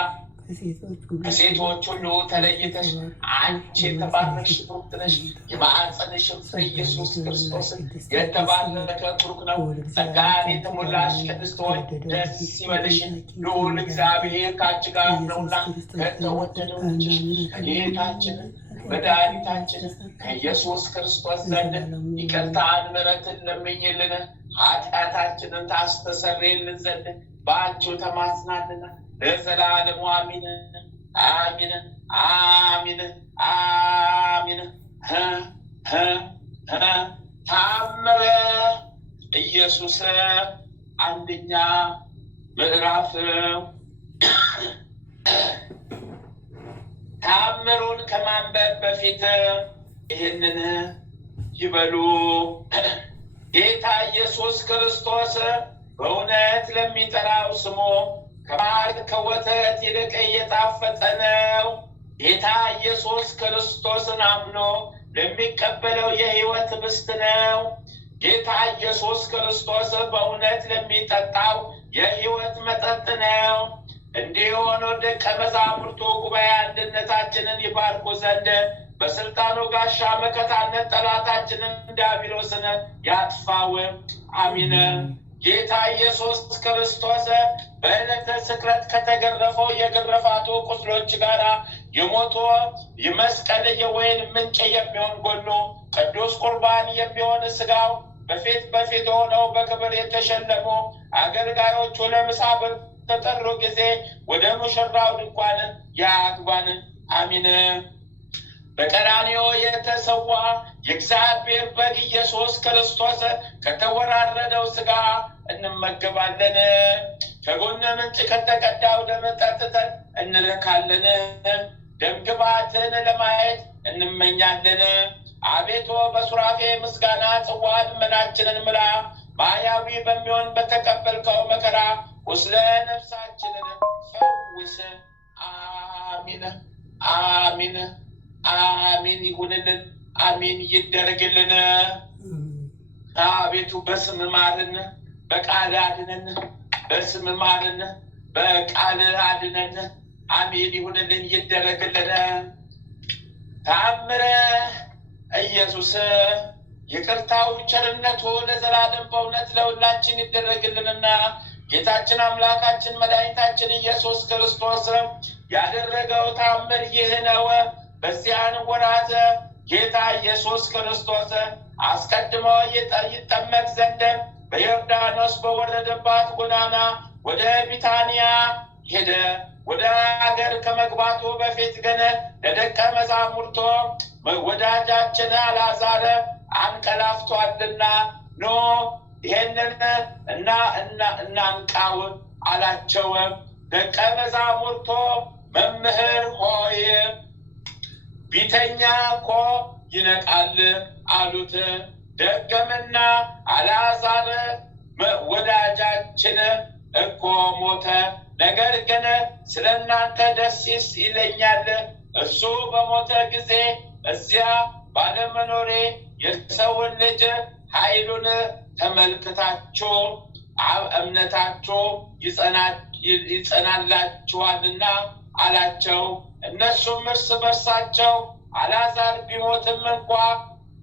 ከሴቶች ሁሉ ተለይተሽ አንቺ የተባረክሽ ብሩክት ነሽ። የማኅፀንሽም ፍሬ ኢየሱስ ክርስቶስ የተባረከ ብሩክ ነው። ጸጋን የተሞላሽ ቅድስት ሆይ ደስ ይበልሽ፣ ልዑል እግዚአብሔር ከአንቺ ጋር ነውና ከተወደደው ልጅሽ ከጌታችን መድኃኒታችን ከኢየሱስ ክርስቶስ ዘንድ ይቅርታን ምሕረትን ለምኝልን ኃጢአታችንን ታስተሰርይልን ዘንድ በአንቺው ተማጽናልና ለዘላለሙ አሚን አሚን አሚን አሚን። ተአምረ ኢየሱስ አንደኛ ምዕራፍ። ተአምሩን ከማንበብ በፊት ይህንን ይበሉ። ጌታ ኢየሱስ ክርስቶስ በእውነት ለሚጠራው ስሙ ከማር ከወተት ይልቅ እየጣፈጠ ነው። ጌታ ኢየሱስ ክርስቶስን አምኖ ለሚቀበለው የሕይወት ኅብስት ነው። ጌታ ኢየሱስ ክርስቶስ በእውነት ለሚጠጣው የሕይወት መጠጥ ነው። እንዲህ ሆኖ ደቀ መዛሙርቱ ጉባኤ አንድነታችንን ይባርኩ ዘንድ በስልጣኑ ጋሻ መከታነት ጠላታችንን ዲያብሎስን ያጥፋው። አሚን። ጌታ ኢየሱስ ክርስቶስ በዕለተ ስቅለት ከተገረፈው የግርፋቱ ቁስሎች ጋር የሞቶ የመስቀል የወይን ምንጭ የሚሆን ጎኑ ቅዱስ ቁርባን የሚሆን ሥጋው በፊት ሆነው በክብር የተሸለሙ አገልጋዮቹ ለምሳ በተጠሩ ጊዜ ወደ ሙሽራው ድንኳን ያግባን። አሚን። በቀራንዮ የተሰዋ የእግዚአብሔር በግ ኢየሱስ ክርስቶስ ከተወራረደው ሥጋ እንመገባለን። ከጎነ ምንጭ ከተቀዳው ደም ጠጥተን እንረካለን። ደምግባትን ለማየት እንመኛለን። አቤቱ በሱራፌ ምስጋና ጽዋ ልመናችንን ምላ። ማያዊ በሚሆን በተቀበልከው መከራ ቁስለ ነፍሳችንን ፈውስ። አሚን አሚን አሚን ይሁንልን። አሚን ይደረግልን። አቤቱ በስም ማርን፣ በቃል አድነን። በስም ማርን፣ በቃል አድነን። አሚን ይሁንልን፣ ይደረግልን። ተአምረ ኢየሱስ ይቅርታው ቸርነቱ ለዘላለም በእውነት ለሁላችን ይደረግልንና ጌታችን አምላካችን መድኃኒታችን ኢየሱስ ክርስቶስ ያደረገው ተአምር ይህ ነው። በዚያን ወራት ጌታ ኢየሱስ ክርስቶስ አስቀድሞ ይጠመቅ ዘንድ በዮርዳኖስ በወረደባት ጎዳና ወደ ቢታንያ ሄደ። ወደ ሀገር ከመግባቱ በፊት ግን ለደቀ መዛሙርቱ ወዳጃችን አልዓዛር አንቀላፍቷልና ኖ ይሄንን እናንቃው አላቸው። ደቀ መዛሙርቱ መምህር ሆይ ቢተኛ እኮ ይነቃል አሉት። ደገመና አልዓዛር ወዳጃችን እኮ ሞተ፣ ነገር ግን ስለ እናንተ ደስ ይለኛል። እሱ በሞተ ጊዜ እዚያ ባለመኖሬ የሰውን ልጅ ኃይሉን ተመልክታችሁ እምነታችሁ ይጸናላችኋልና አላቸው። እነሱም እርስ በርሳቸው አልዓዛር ቢሞትም እንኳ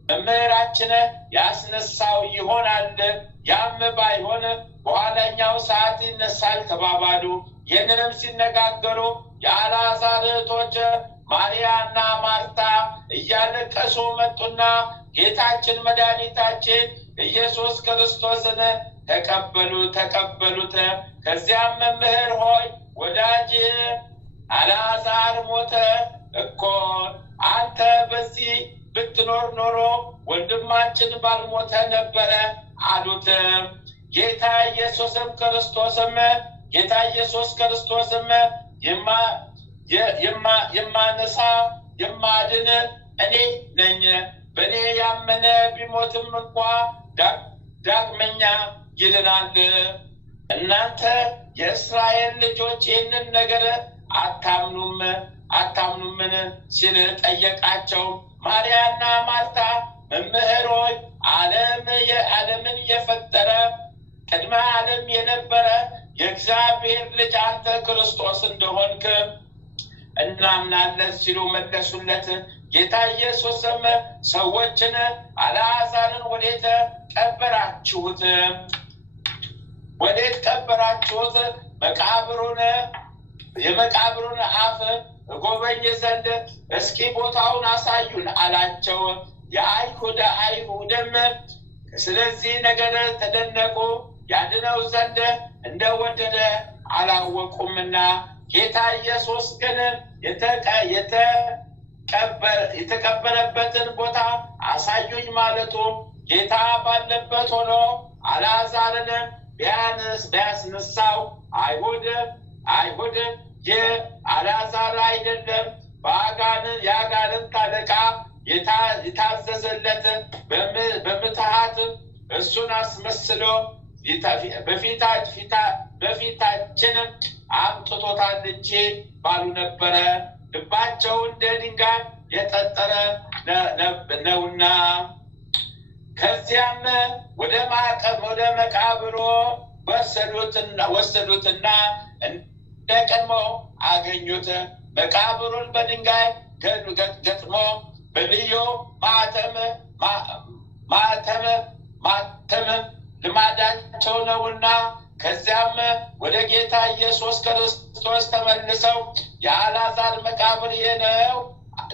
መምህራችን ያስነሳው ይሆናል፣ ያም ባይሆን በኋለኛው ሰዓት ይነሳል ተባባሉ። ይህንንም ሲነጋገሩ የአልዓዛር እህቶች ማርያና ማርታ እያለቀሱ መጡና ጌታችን መድኃኒታችን ኢየሱስ ክርስቶስን ተቀበሉት። ከዚያም መምህር ሆይ ወዳጅ አልዓዛር ሞተ እኮ፣ አንተ በዚህ ብትኖር ኖሮ ወንድማችን ባልሞተ ነበረ አሉት። ጌታ ኢየሱስ ክርስቶስም የማነሳ የማድን እኔ ነኝ። በእኔ ያመነ ቢሞትም እንኳ ዳግመኛ ይድናል። እናንተ የእስራኤል ልጆች ይህንን ነገር አታምኑምን ሲል ጠየቃቸው። ማርያና ማርታ መምህር ሆይ ዓለምን የፈጠረ ቅድመ ዓለም የነበረ የእግዚአብሔር ልጅ አንተ ክርስቶስ እንደሆንክ እናምናለን ሲሉ መለሱለት። ጌታ ኢየሱስም ሰዎችን አልዓዛርን ወዴት ቀበራችሁት? የመቃብሩን አፍ እጎበኝ ዘንድ እስኪ ቦታውን አሳዩን አላቸው። አይሁድም ስለዚህ ነገር ተደነቁ፣ ያድነው ዘንድ እንደወደደ አላወቁምና። ጌታ ኢየሱስ ግን የተቀበረበትን ቦታ አሳዩኝ ማለቱ ጌታ ባለበት ሆኖ አልዓዛርን ቢያስነሳው አይሁድ የአልዓዛር አይደለም የአጋንንት አለቃ የታዘዘለት በምትሃት እሱን አስመስሎ በፊታችን አምጥቶታል እንጂ ባሉ ነበረ። ልባቸው እንደ ድንጋይ የጠጠረ ነውና። ከዚያም ወደ መቃብሩ ወሰዱትና እንደ ቀድሞ አገኙት። መቃብሩን በድንጋይ ገጥሞ በልዩ ማተም ልማዳቸው ነውና። ከዚያም ወደ ጌታ ኢየሱስ ክርስቶስ ተመልሰው የአልዓዛር መቃብር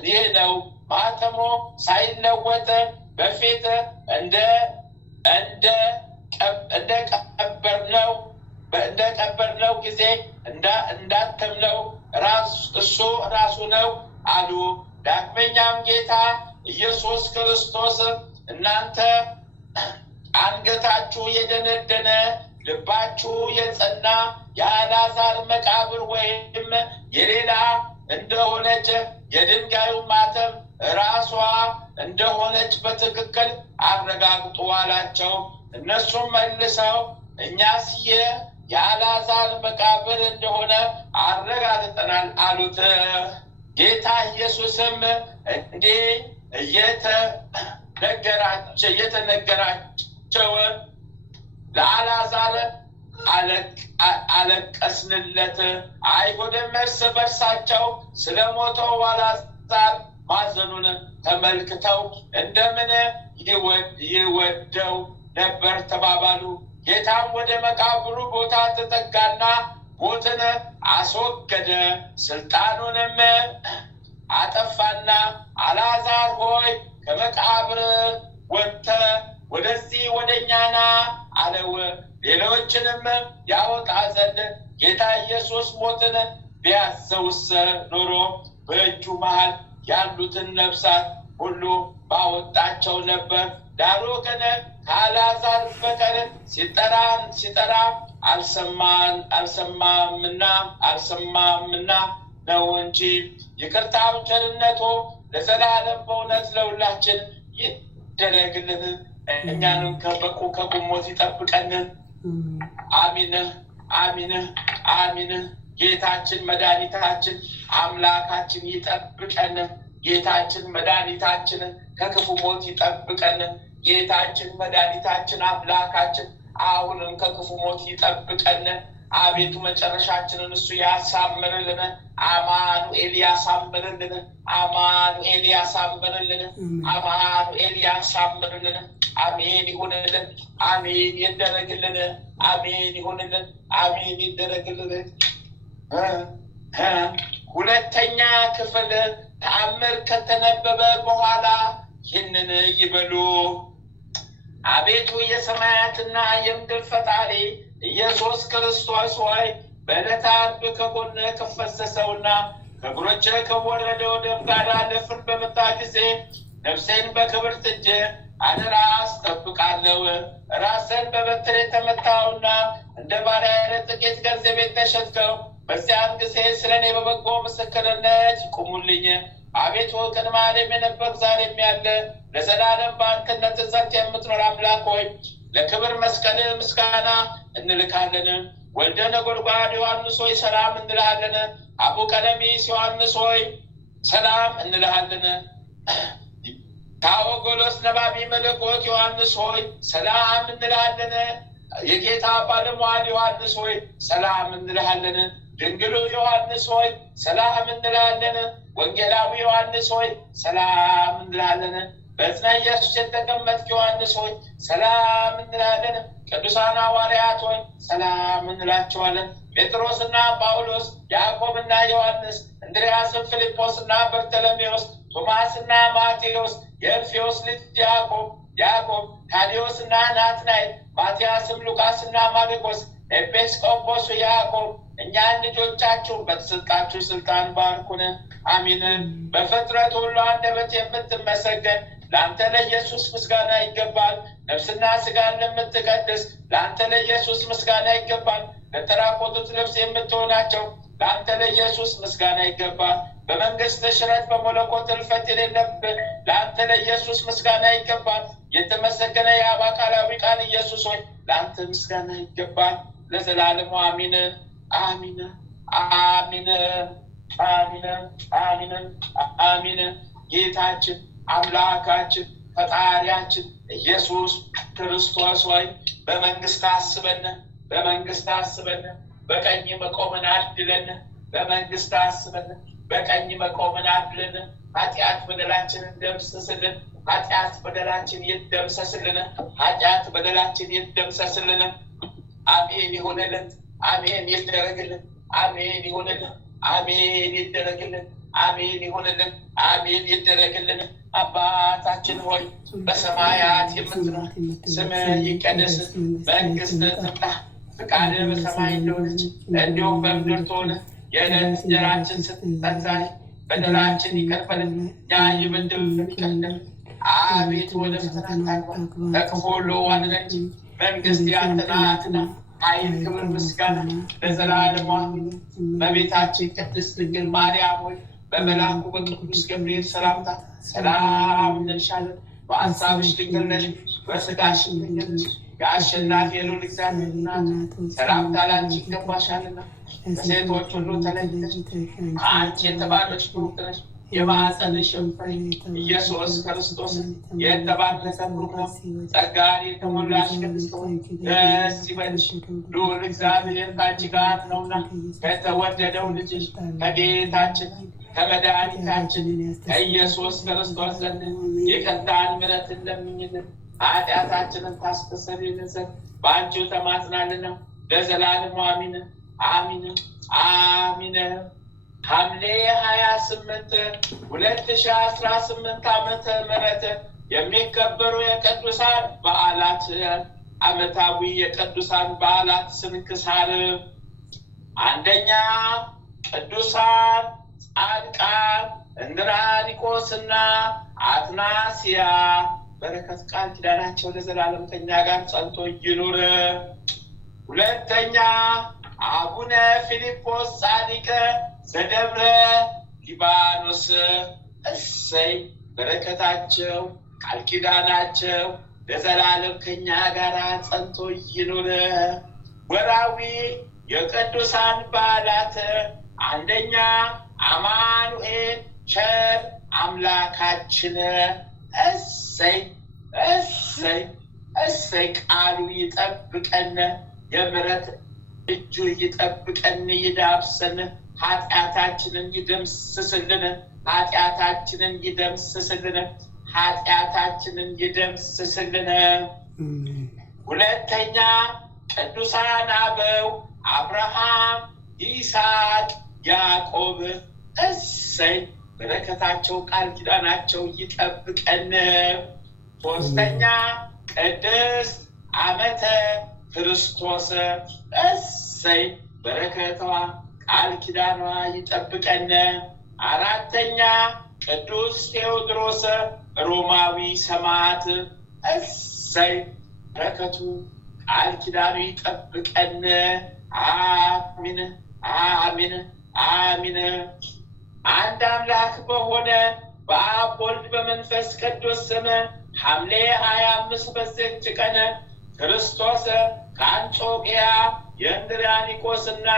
ይህ ነው ማተሙ ሳይለወጥ በፊት እንደቀበርነው ጊዜ እንዳተምነው እሱ ራሱ ነው አሉ። ዳግመኛም ጌታ ኢየሱስ ክርስቶስ እናንተ አንገታችሁ የደነደነ ልባችሁ የጸና የአልዓዛር መቃብር ወይም የሌላ እንደሆነች የድንጋዩ ማተም ራሷ እንደሆነች በትክክል አረጋግጡ አላቸው። እነሱም መልሰው እኛስ የአልዓዛር መቃብር እንደሆነ አረጋግጠናል አሉት። ጌታ ኢየሱስም እንዲህ እየተነገራቸው ለአልዓዛር አለቀስንለት። አይሁድም እርስ በርሳቸው ስለሞተው አልዓዛር ማዘኑን ተመልክተው እንደምን ይወደው ነበር ተባባሉ። ጌታም ወደ መቃብሩ ቦታ ተጠጋና ሞትን አስወገደ፣ ስልጣኑንም አጠፋና አልዓዛር ሆይ ከመቃብር ወጥተህ ወደዚህ ወደኛ ና አለው። ሌሎችንም ያወጣ ዘንድ ጌታ ኢየሱስ ሞትን ቢያዘውስ ኖሮ በእጁ መሃል ያሉትን ነፍሳት ሁሉ ባወጣቸው ነበር። ዳሩ ግን ከአልዓዛር በቀር ሲጠራ አልሰማምና ነው እንጂ። ይቅርታው ቸርነቱ ለዘላለም በእውነት ለሁላችን ይደረግልን። እኛንም ከቁሞት ይጠብቀን። አሚን አሚን አሚን። ጌታችን መድኃኒታችን አምላካችን ይጠብቀን። ጌታችን መድኃኒታችን ከክፉ ሞት ይጠብቀን። ጌታችን መድኃኒታችን አምላካችን አሁንም ከክፉ ሞት ይጠብቀን። አቤቱ መጨረሻችንን እሱ ያሳምርልን። አማኑኤል ያሳምርልን። አማኑኤል ያሳምርልን። አማኑኤል ያሳምርልን። አሜን ይሁንልን። አሜን ይደረግልን። አሜን ይሁንልን። አሜን ይደረግልን። ሁለተኛ ክፍል ተአምር ከተነበበ በኋላ ይህንን ይበሉ። አቤቱ የሰማያትና የምድር ፈጣሪ ኢየሱስ ክርስቶስ ሆይ በዕለተ ዓርብ ከጎንህ ከፈሰሰውና ከእግሮችህ ከወረደው ደም ጋር ለፍርድ በመጣ ጊዜ ነፍሴን በክብርት እጅህ አደራ አስጠብቃለሁ። ራስን በበትር የተመታውና እንደ ባሪያ ጥቂት ገንዘብ የተሸጥከው በዚያን ጊዜ ስለ እኔ በበጎ ምስክርነት ይቁሙልኝ። አቤቱ ቅድመ ዓለም የነበርክ ዛሬም ያለ ለዘላለም በአንድነት ጸንተህ የምትኖር አምላክ ሆይ ለክብር መስቀል ምስጋና እንልካለን። ወልደ ነጎድጓድ ዮሐንስ ሆይ ሰላም እንልሃለን። አቡ ቀለሚስ ዮሐንስ ሆይ ሰላም እንልሃለን። ታወጎሎስ ነባቢ መለኮት ዮሐንስ ሆይ ሰላም እንልሃለን። የጌታ ባለሟል ዮሐንስ ሆይ ሰላም እንልሃለን። ድንግሉ ዮሐንስ ሆይ ሰላም እንልሃለን። ወንጌላዊ ዮሐንስ ሆይ ሰላም እንልሃለን። በዕፀ ኢየሱስ የተቀመጥክ ዮሐንስ ሆይ ሰላም እንልሃለን። ቅዱሳን ሐዋርያት ሆይ ሰላም እንላቸዋለን። ጴጥሮስና ጳውሎስ፣ ያዕቆብና ዮሐንስ፣ እንድርያስን፣ ፊልጶስና በርተሎሜዎስ፣ ቶማስና ማቴዎስ፣ የእልፌዎስ ልጅ ያዕቆብ፣ ታዲዮስና ናትናኤል፣ ማትያስም፣ ሉቃስና ማርቆስ፣ ኤጲስቆጶሱ ያዕቆብ፣ እኛን ልጆቻችሁን በተሰጣችሁ ስልጣን ባርኩን። አሚን። በፍጥረት ሁሉ አንደበት የምትመሰገን ለአንተ ለኢየሱስ ምስጋና ይገባል። ነፍስና ስጋን ለምትቀድስ ለአንተ ለኢየሱስ ምስጋና ይገባል። ለተራቆቱት ልብስ የምትሆናቸው ለአንተ ለኢየሱስ ምስጋና ይገባል። በመንግስት ሽረት በመለኮት እልፈት የሌለብህ ለአንተ ለኢየሱስ ምስጋና ይገባል። የተመሰገነ የአብ አካላዊ ቃል ኢየሱስ ሆይ ለአንተ ምስጋና ይገባል ለዘላለሙ። አሚን አሚን አሚን አሚን አሚን አሚን። ጌታችን አምላካችን ፈጣሪያችን ኢየሱስ ክርስቶስ ሆይ በመንግስት አስበን በመንግስት አስበን በቀኝ መቆምን አድለን በመንግስት አስበን በቀኝ መቆምን አድለን። ኃጢአት በደላችንን ደምስስልን። ኃጢአት በደላችን ይደምሰስልን። ኃጢአት በደላችን ይደምሰስልን። አሜን ይሁንልን። አሜን ይደረግልን። አሜን ይሁንልን። አሜን ይደረግልን። አሜን ይሁንልን። አሜን ይደረግልን። አባታችን ሆይ በሰማያት የምትኖር ስምህ ይቀደስ፣ መንግስትህ ትምጣ፣ ፈቃድህ በሰማይ እንደሆነች እንዲሁም በምድር ትሁን። የዕለት እንጀራችንን ስጠን ዛሬ፣ በደላችን ይቅር በለን እኛ የበደሉንን፣ አቤቱ ወደ ፈተና አታግባን ከክፉ ሁሉ አድነን እንጂ መንግስት ያንተ ናትና ኃይል፣ ክብር፣ ምስጋና ለዘላለሙ አሜን። እመቤታችን ቅድስት ድንግል ማርያም ሆይ በመልአኩ በቅዱስ ገብርኤል ሰላምታ ሰላም እንልሻለን። በሐሳብሽ ድንግል ነሽ፣ በሥጋሽም ድንግል ነሽ። የአሸናፊ የልዑል እግዚአብሔር እናት ሰላምታ ላንቺ ይገባሻልና ከሴቶች ሁሉ ተለይተሽ አንቺ የተባረክሽ ቡሩክ ነሽ። የማኅፀንሽ ፍሬ ኢየሱስ ክርስቶስ የተባረከ ቡሩክ ነው። ጸጋን የተሞላሽ ቅድስት ሆይ ደስ ይበልሽ፣ ልዑል እግዚአብሔር ከአንቺ ጋር ነውና ከተወደደው ልጅሽ ከጌታችን ከመድኃኒታችን ከኢየሱስ ክርስቶስ ዘንድ ይቅርታን ምሕረትን ለምኝልን ኃጢአታችንን ታስተሰርይልን ዘንድ በአንቺው ተማጽናልና ለዘላለሙ አሚን አሚን አሚን። ሐምሌ 28 2018 ዓመተ ምህረት የሚከበሩ የቅዱሳን በዓላት። ዓመታዊ የቅዱሳን በዓላት ስንክሳር። አንደኛ ቅዱሳን ጻድቃን እንድራኒቆስና አትናስያ በረከት ቃል ኪዳናቸው ለዘላለም ከኛ ጋር ጸንቶ ይኑር። ሁለተኛ አቡነ ፊልጶስ ጻድቅ ዘደብረ ሊባኖስ። እሰይ በረከታቸው ቃል ኪዳናቸው ለዘላለም ከኛ ጋር ጸንቶ ይኑር። ወራዊ የቅዱሳን በዓላት። አንደኛ አማኑኤል ቸር አምላካችን። እሰይ እሰይ እሰይ ቃሉ ይጠብቀን፣ የምሕረት እጁ ይጠብቀን፣ ይዳብሰን፣ ኃጢአታችንን ይደምስስልን፣ ኃጢአታችንን ይደምስስልን፣ ኃጢአታችንን ይደምስስልን። ሁለተኛ ቅዱሳን አበው አብርሃም፣ ይስሐቅ፣ ያዕቆብ። እሰይ በረከታቸው ቃል ኪዳናቸው ይጠብቀን። ሶስተኛ ቅድስት ዓመተ ክርስቶስ። እሰይ በረከቷ ቃል ኪዳኗ ይጠብቀን። አራተኛ ቅዱስ ቴዎድሮስ ሮማዊ ሰማዕት። እሰይ በረከቱ ቃል ኪዳኑ ይጠብቀን። አሚን አሚን አሚን። አንድ አምላክ በሆነ በአብ ወልድ በመንፈስ ቅዱስ ስም ሐምሌ 25 በዚህች ቀን ክርስቶስ ከአንጾኪያ የእንድርያኒቆስና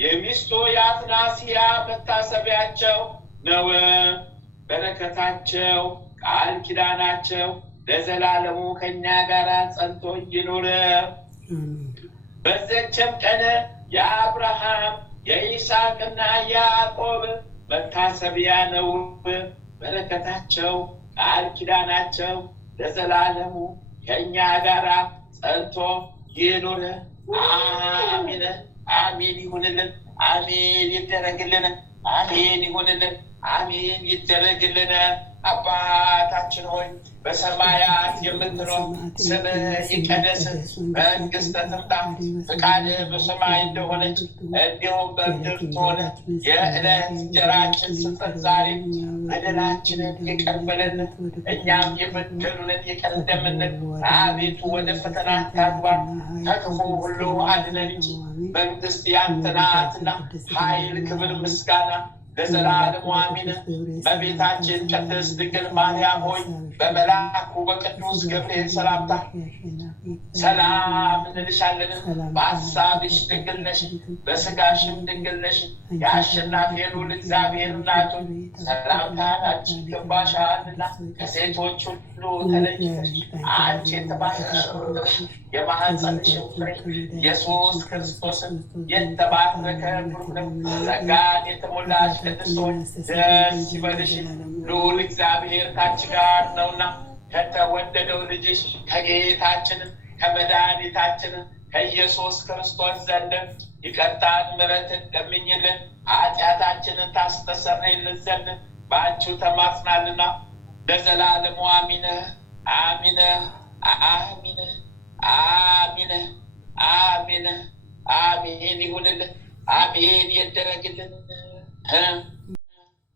የሚስቱ የአትናስያ መታሰቢያቸው ነው። በረከታቸው ቃል ኪዳናቸው ለዘላለሙ ከኛ ጋር ጸንቶ ይኑር። በዚህችም ቀን የአብርሃም የይስሐቅና ያዕቆብ መታሰቢያ ነው። በረከታቸው ቃል ኪዳናቸው ለዘላለሙ ከኛ ጋር ጸንቶ ይኑር። አሚን አሚን ይሁንልን። አሚን ይደረግልን። አሚን ይሁንልን። አሚን ይደረግልን። አባታችን ሆይ በሰማያት የምትኖር ስምህ ይቀደስ፣ መንግሥትህ ትምጣ፣ ፈቃድህ በሰማይ እንደሆነች እንዲሁም በምድር ትሁን። የዕለት እንጀራችንን ስጠን ዛሬ፣ በደላችንን ይቅር በለን እኛም የበደሉንን ይቅር እንደምንል፣ አቤቱ ወደ ፈተና አታግባን ከክፉ ሁሉ አድነን እንጂ መንግሥት ያንተ ናትና ኃይል፣ ክብር፣ ምስጋና ለዘላለሙ አሜን። በቤታችን ቅድስት ድንግል ማርያም ሆይ በመልአኩ በቅዱስ ገብርኤል ሰላምታ ሰላም እንልሻለን። በሐሳብሽ ድንግል ነሽ፣ በሥጋሽም ድንግል ነሽ። የአሸናፊ ልዑል እግዚአብሔር እናቱ ሰላምታ ላንቺ ይገባሻልና ከሴቶች ሁሉ ተለይተሽ አንቺ የተባረክሽ የማኅፀንሽም ፍሬ ኢየሱስ ክርስቶስ የተባረከ ብሩክ ነው። ጸጋን የተሞላሽ ቅድስት ሆይ ደስ ይበልሽ፣ ልዑል እግዚአብሔር ካንቺ ጋር ነውና ከተወደደው ልጅሽ ከጌታችንም ከመድኃኒታችንም ከኢየሱስ ክርስቶስ ዘንድ ይቅርታን ምሕረትን ለምኝልን ኃጢአታችንን ታስተሰርይልን ዘንድ በአንቺው ተማጽናልና ለዘላለሙ አሚን አሚን አሚን አሚን አሚን አሚን ይሁንልን፣ አሜን ይደረግልን።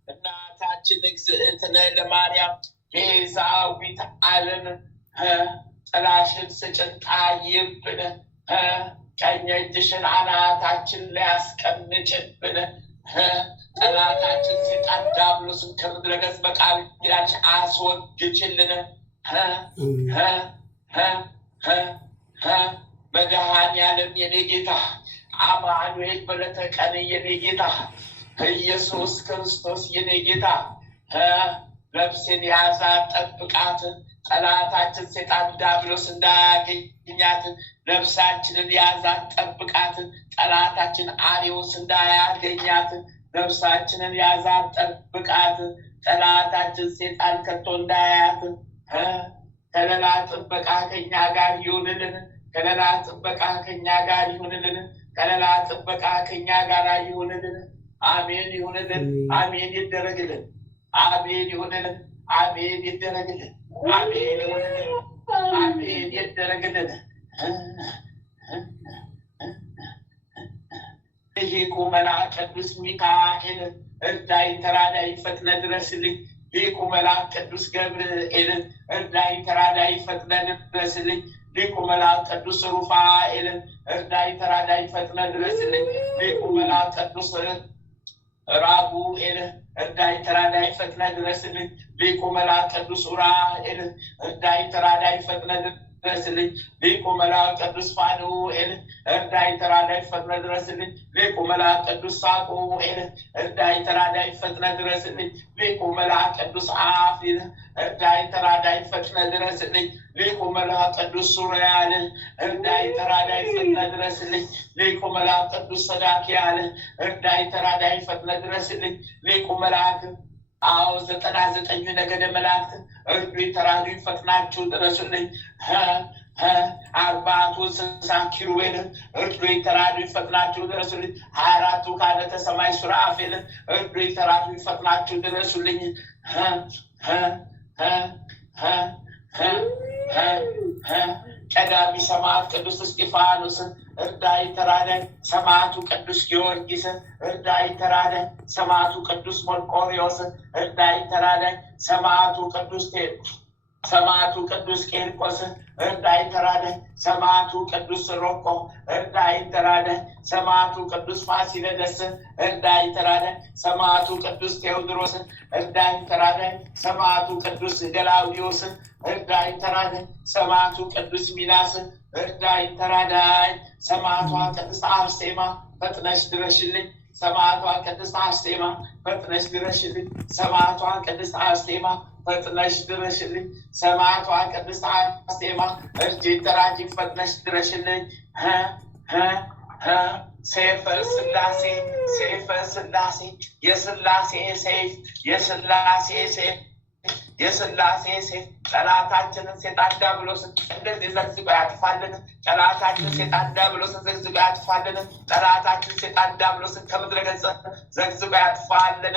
እናታችን እግዝእትነ ለማርያም ቤዛዊተ ዓለም ጥላሽን ስጭን ጣይብን፣ ቀኝ እጅሽን አናታችን ላይ አስቀምጭብን። ጠላታችን ሰይጣን ዲያብሎስን ከምድረ ገጽ በቃል ኪዳንሽ አስወግጅልን። መድኃኔዓለም የኔ ጌታ አማኑኤል በዕለተ ቀን የኔ ጌታ ኢየሱስ ክርስቶስ የኔ ጌታ ነፍሴን ያዛት ጠብቃት፣ ጠላታችን ሰይጣን ዲያብሎስ እንዳያገኛት። ነፍሳችንን ያዛት ጠብቃት፣ ጠላታችን አርዮስ እንዳያገኛት። ነፍሳችንን ያዛት ጠብቃት፣ ጠላታችን ሰይጣን ከቶ እንዳያት። ከለላ ጥበቃ ከኛ ጋር ይሁንልን፣ ከለላ ጥበቃ ከኛ ጋር ይሁንልን፣ ከለላ ጥበቃ ከኛ ጋር ይሁንልን። አሜን ይሁንልን፣ አሜን ይደረግልን፣ አሜን ይሁንልን፣ አሜን ይደረግልን፣ አሜን ይሁንልን፣ አሜን ይደረግልን። ሊቁ መልአክ ቅዱስ ሚካኤል እርዳይ ተራዳይ ፈጥነ ድረስልኝ። ሊቁ መልአክ ቅዱስ ገብርኤል እርዳይ ተራዳይ ፈጥነ ድረስልኝ። ሊቁ መልአክ ቅዱስ ሩፋኤል እርዳይ ተራዳይ ፈጥነ ድረስልኝ። ሊቁ መልአክ ቅዱስ ራጉኤል እርዳይ ተራዳይ ፈጥነ ድረስልኝ። ሊቁ መልአክ ቅዱስ ኡራኤል እርዳይ ተራዳይ ፈጥነ ድረስልኝ። ሊቁ መልአክ ቅዱስ ፋኑኤል እርዳይ ተራዳይ ፈጥነ ድረስልኝ። ሊቁ መልአክ ቅዱስ ሳቁኤል እርዳይ ተራዳይ ፈጥነ ድረስልኝ። ሊቁ መልአክ ቅዱስ አፊል እርዳይ ተራዳይ ፈጥነ ድረስልኝ። ሊቁ መልአክ ቅዱስ ሱሪያል እርዳይ ተራዳይ ፈጥነ ድረስልኝ። ሊቁ መልአክ ቅዱስ ሰዳክያል እርዳይ ተራዳይ ፈጥነ ድረስልኝ። ሊቁ መልአክ 99 ነገደ መላእክት እርዱኝ ተራዱኝ ፈጥናችሁ ድረሱልኝ። 40 እንስሳ ኪሩቤል እርዱኝ ተራዱኝ ፈጥናችሁ ድረሱልኝ። 24 ካህናተ ሰማይ ሱራፌል እርዱኝ ተራዱኝ ፈጥናችሁ ድረሱልኝ። ቀዳሚ ሰማዕት ቅዱስ እስጢፋኖስ እርዳይ ተራዳይ። ሰማዕቱ ቅዱስ ጊዮርጊስ እርዳይ ተራዳይ። ሰማዕቱ ቅዱስ መርቆሬዎስ እርዳይ ተራዳይ። ሰማዕቱ ቅዱስ ቄርቆስ እርዳይ ተራዳይ። ሰማዕቱ ቅዱስ ሮቆ እርዳይ ተራዳይ። ሰማዕቱ ቅዱስ ፋሲለደስ እርዳይ ተራዳይ። ሰማዕቱ ቅዱስ ቴዎድሮስ እርዳይ ተራዳይ። ሰማዕቱ ቅዱስ ገላውዲዮስ እርዳይ ተራዳይ። ሰማዕቱ ቅዱስ ሚናስ እርዳይ ተራዳይ። ሰማዕቷ ቅድስት አርሴማ ፈጥነሽ ድረሽልኝ። ሰማዕቷ ቅድስት አርሴማ ፈጥነሽ ድረሽልኝ። ሰማዕቷ ቅድስት አርሴማ ፈጥነሽ ድረሽልኝ። ሰማዕቷ ቅድስት አርሴማ እርጅኝ ተራጅኝ ፈጥነሽ ድረሽልኝ። ሰይፈ ሥላሴ ሰይፈ ሥላሴ የሥላሴ ሰይፍ የሥላሴ ሰይፍ የሥላሴ ሰይፍ ጠላታችንን ሰይጣን ዲያብሎስን እንደዚህ ዘግዝቆ ያጥፋልን። ጠላታችን ሰይጣን ዲያብሎስን ዘግዝቆ ያጥፋልን። ጠላታችን ሰይጣን ዲያብሎስን ከምድረ ገጽ ዘግዝቆ ያጥፋልን።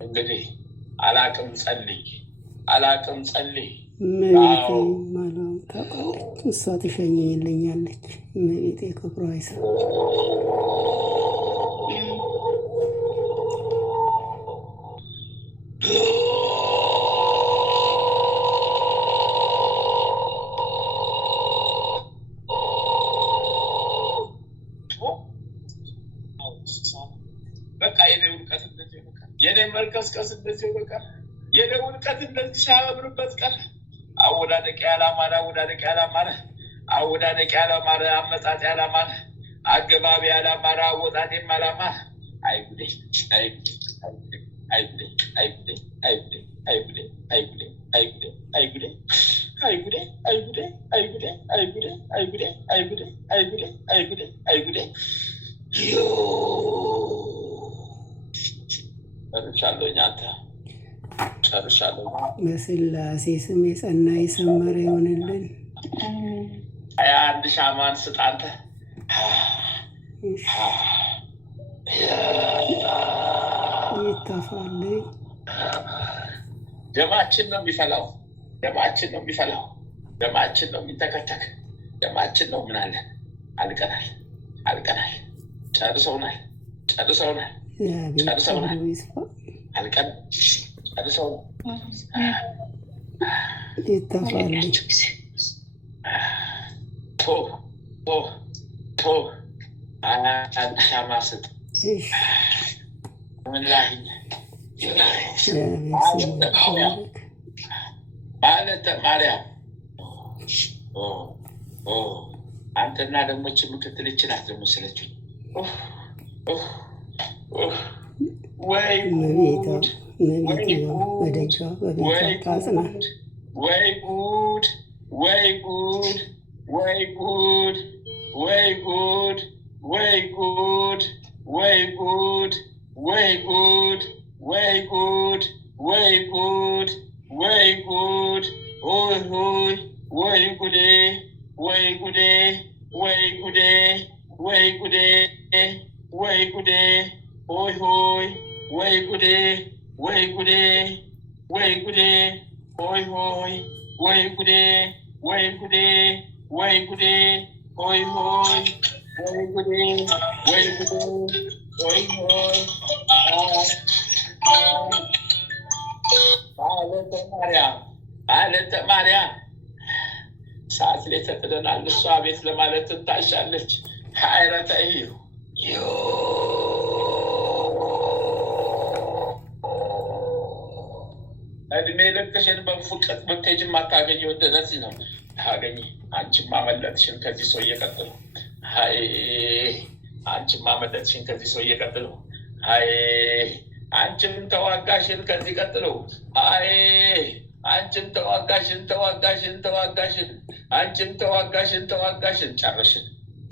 እንግዲህ አላቅም ጸልይ እመቤቴ ማለው ታውቃለች። እሷ ትሸኘኝልኛለች። እመቤቴ ክብሯ ይስፋ። በቃ የኔ ውድቀት እንደዚህ በቃ የኔ መልከስከስ እንደዚህ በቃ የኔ ውድቀት እንደዚህ ሳያምርበት ቀን አወዳደቅ ያላማረ አመጣጥ ያላማረ አገባቢ ያላማረ አወጣጤም ያላማረ አይጉዴ ጨርሻለሁ። በስላሴ ስም የጸና የሰመረ ይሆንልን። 21 ሻማን ስጥ አንተ። ይታፋልኝ። ደማችን ነው የሚፈላው፣ ደማችን ነው የሚተከተክ፣ ደማችን ነው። ምን አለን? አልቀናል። ጨርሰውናል። አልቀን ጨርሰው ይታፋልኝ። ሻማ ስጥ። ምን ላይ ማለተ ማርያም አንተና ደግሞ ምክትል ይችላል ደግሞ ስለችኝ ወይ ጉድ ማለተ ማርያም ሰዓት ላይ ተጥደናል። እሷ ቤት ለማለት ትታሻለች። ሀይረተ እድሜ ልክሽን በፉቀት ብትሄጂም አታገኘው። እንደዚህ ነው ታገኝ። አንቺማ አመለጥሽን ከዚህ ሰው እየቀጥሉ አንቺም ተዋጋሽን ከዚህ ቀጥሎ አንቺም ተዋጋሽን ጨረሽን፣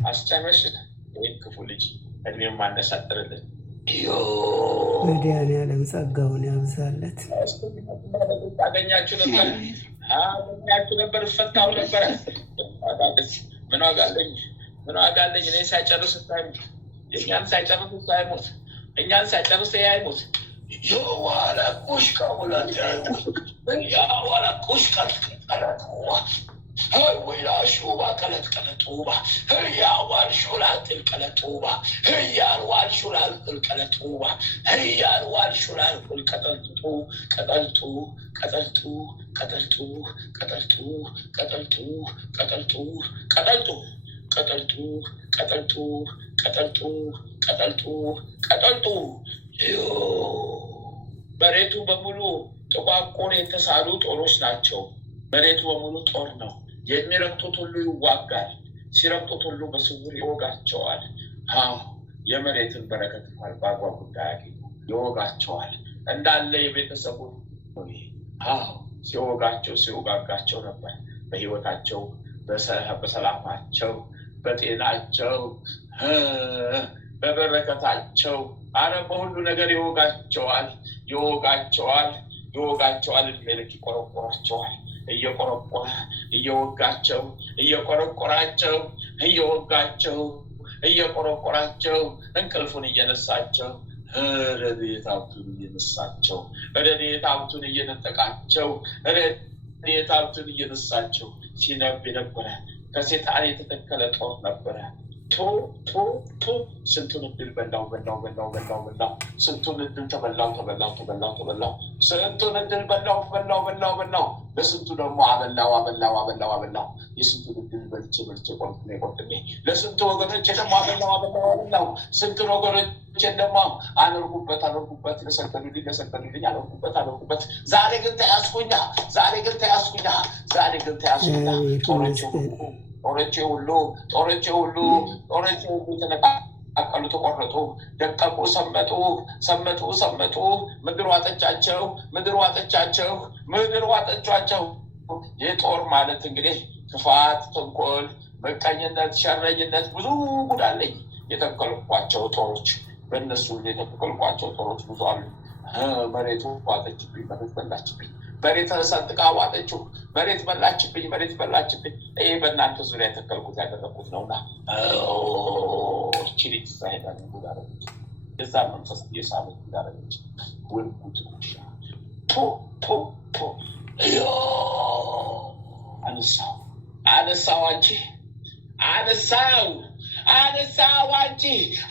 አስጨረሽን። ይህን ክፉ ልጅ እድሜም ማነሳጥርልን። መድኃኒዓለም ጸጋውን ያብዛለት። አገኛችሁ ነበር፣ እፈታው ነበረ። ምን ዋጋ አለኝ? እኔ ሳይጨርስ ታይሞት፣ እኛን ሳይጨርስ አይሞት። የዋለ ቁሽቃ ውላት ያዋለ ቁሽቃ ቀለጡባ ወይላሹባ ቀለጡባ ያዋልሹላል ቀለጡባ ያልዋልሹላል ቀለጡባ ያልዋልሹላል ቀጠልጡ መሬቱ በሙሉ ጥቋቁር የተሳሉ ጦሮች ናቸው። መሬቱ በሙሉ ጦር ነው። የሚረግጡት ሁሉ ይዋጋል፣ ሲረግጡት ሁሉ በስውር ይወጋቸዋል። የመሬትን በረከት በአግባቡ እንዳያገኙ ይወጋቸዋል። እንዳለ የቤተሰቡ ሲወጋጋቸው ነበር። በህይወታቸው፣ በሰላማቸው፣ በጤናቸው፣ በበረከታቸው፣ በሁሉ ነገር ይወጋቸዋል። እድሜ ልክ ይቆረቆራቸዋል። እየቆረቆራቸው እንቅልፉን እየነሳቸው ረድኤት ሀብቱን እየነሳቸው ረድኤት ሀብቱን እየነጠቃቸው ረድኤት ሀብቱን እየነሳቸው ሲነብ የነበረ ከሴጣን የተተከለ ጦር ነበረ። ስንቱን እድል በላው። ስንቱን እድል ተበላው። ስንቱን እድል በላው። ለስንቱ ደግሞ አበላው። የስንቱን እድል በልቼ ቆርጥሜ ለስንቱ ወገኖች ደግሞ አበላው። ስንቱን ወገኖች ደግሞ አለርጉበት ለሰገዱልኝ አለርጉበት። ዛሬ ግን ተያዝኩኛ። ጦሮቼ ሁሉ ተነቃቀሉ፣ ተቆረጡ፣ ደቀቁ፣ ሰመጡ። ምድር ዋጠቻቸው። የጦር ማለት እንግዲህ ክፋት፣ ተንኮል፣ ምቀኝነት፣ ሸረኝነት ብዙ ጉዳለኝ የተከልኳቸው ጦሮች በእነሱ የተከልኳቸው ጦሮች ብዙ አሉ። መሬቱ ዋጠችብኝ፣ መሬት በላችብኝ፣ መሬት ሰንጥቃ ዋጠችው፣ መሬት በላችብኝ። ይህ በእናንተ ዙሪያ የተከልኩት ያደረግኩት ነውና ችሪት ሳይዳን ጉዳረች የዛ መንፈስ የሳመት ጉዳረች ወልጉት ውሻ አነሳው አንቺ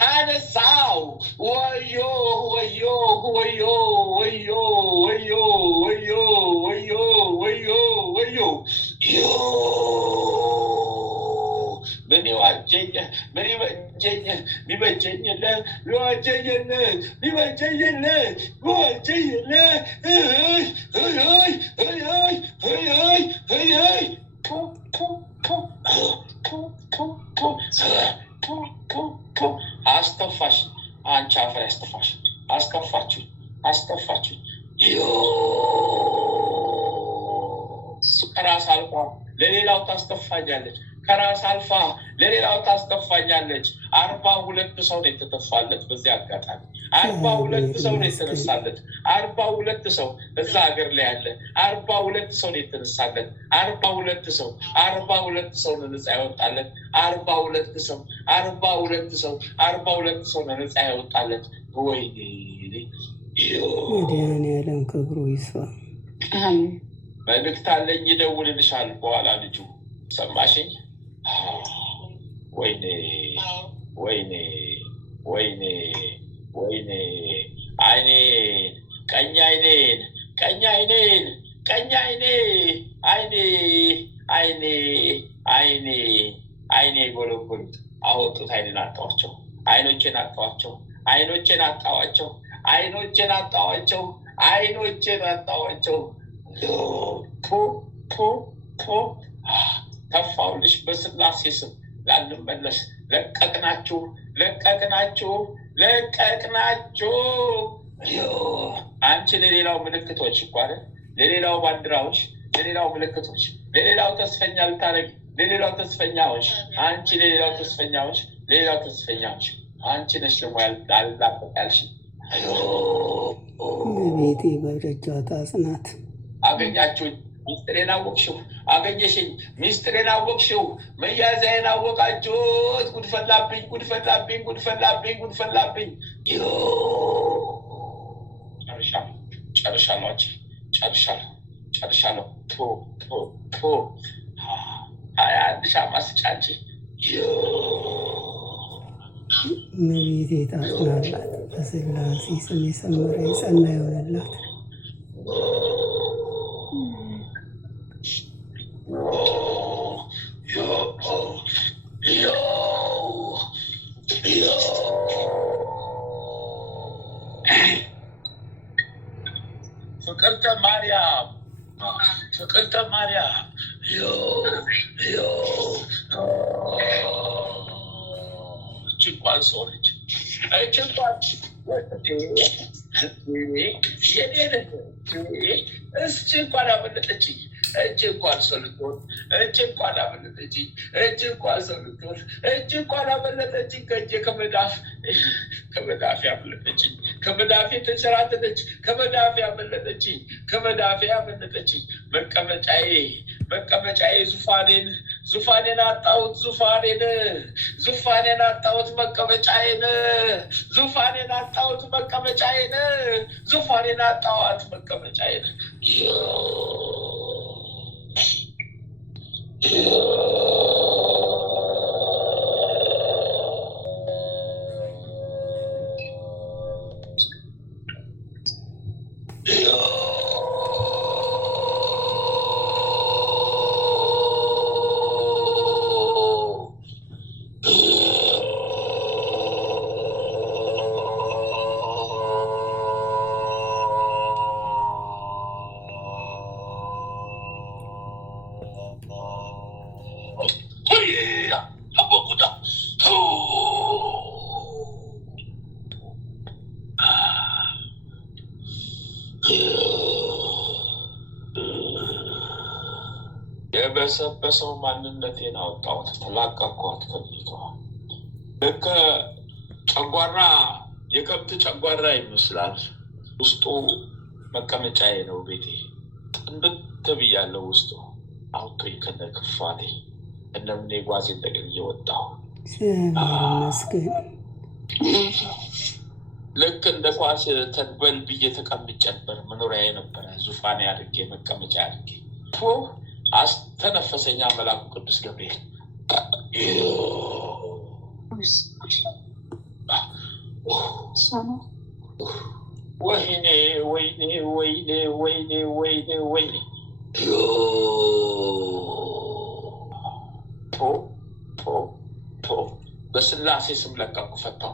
አነሳው ወዮ ምን ይዋጀኝ ምን ይበጀኝ አስተፋሽ አንቺ አፈር ያስተፋሽ አስተፋችሁ ከራስ አልፏ ለሌላው ታስተፋኛለች። ከራስ አልፋ ለሌላው ታስተፋኛለች። 42 ሰው ነው የተተፋለት። በዚህ አጋጣሚ 42 ሰው ነው የተነሳለት። 42 ሰው እዛ ሀገር ላይ ያለ 42 ሰው ነው የተነሳለት። 42 ሰው ነው ነፃ ያወጣለት። 42 ሰው ነው ነፃ ያወጣለት። ወይኔ መድኃኒዓለም ክብሩ ይስፋ። መልእክት አለኝ፣ ይደውልልሻል በኋላ ልጁ። ሰማሽኝ? ወይኔ አይኔን ቀኝ አይኔ ጎለጎሉት፣ አወጡት። አይኔን አጣዋቸው። አይኖቼን አጣዋቸው። ተፋውልሽ በስላሴ ስም ላንመለስ። ለቀቅናችሁ። አንቺ ለሌላው ምልክቶች እኮ አይደል? ለሌላው ባንዲራዎች፣ ለሌላው ምልክቶች፣ ለሌላው ተስፈኛ ልታረጊ፣ ለሌላው ተስፈኛዎች አንቺ፣ ለሌላው ተስፈኛዎች አንቺ ነሽ። ደግሞ ያልሽ ቤቴ በደጇ ታጽናት። አገኛችሁ ሚስጥሬን አወቅሽው፣ አገኘሽኝ። ሚስጥሬን አወቅሽው፣ መያዛዬን አወቃችሁት። ጉድፈላብኝ። ጨርሻለሁ። ሀያ አንድ ሻማ ስጫንቺ መቤቴ ታጽናላት። በስላሴ ስም የሰመረ የጸና ይሆንላት። ፍቅርተ ማርያም ችንኳን ሰው ነች። እንኳን አመለጠችኝ። እንኳን ሰው ልትሆን እንኳን አመለጠችኝ። እንኳን አመለጠችኝ። ከእጄ ከመዳፌ አመለጠችኝ። ከመዳፌ ተንሸራተተች። ከመዳፌ አመለጠችኝ። መቀመጫዬ ዙፋኔን አጣሁት ዙፋኔን አጣሁት መቀመጫዬን ዙፋኔን አጣሁት መቀመጫዬን ዙፋኔን አጣሁት መቀመጫዬን የበሰበሰው ማንነቴን አወጣሁት፣ ተላቀቅኳት ከልጅቷ። ልክ ጨጓራ የከብት ጨጓራ ይመስላል። ውስጡ መቀመጫዬ ነው ቤቴ። ጥንብት ብያለሁ ውስጡ አውቶኝ ከነ ክፋቴ እነምኔ ጓዜን ጠቅልዬ ወጣሁ። ልክ እንደ ኳስ ተግበል ብዬ ተቀምጬ ነበር። መኖሪያዬ ነበረ፣ ዙፋኔ አድርጌ መቀመጫ አድርጌ አስተነፈሰኛ መልአኩ ቅዱስ ገብርኤል። ወይኔ ወይኔ ወይኔ ወይኔ ወይኔ ወይኔ በስላሴ ስም ለቀቁ፣ ፈታው።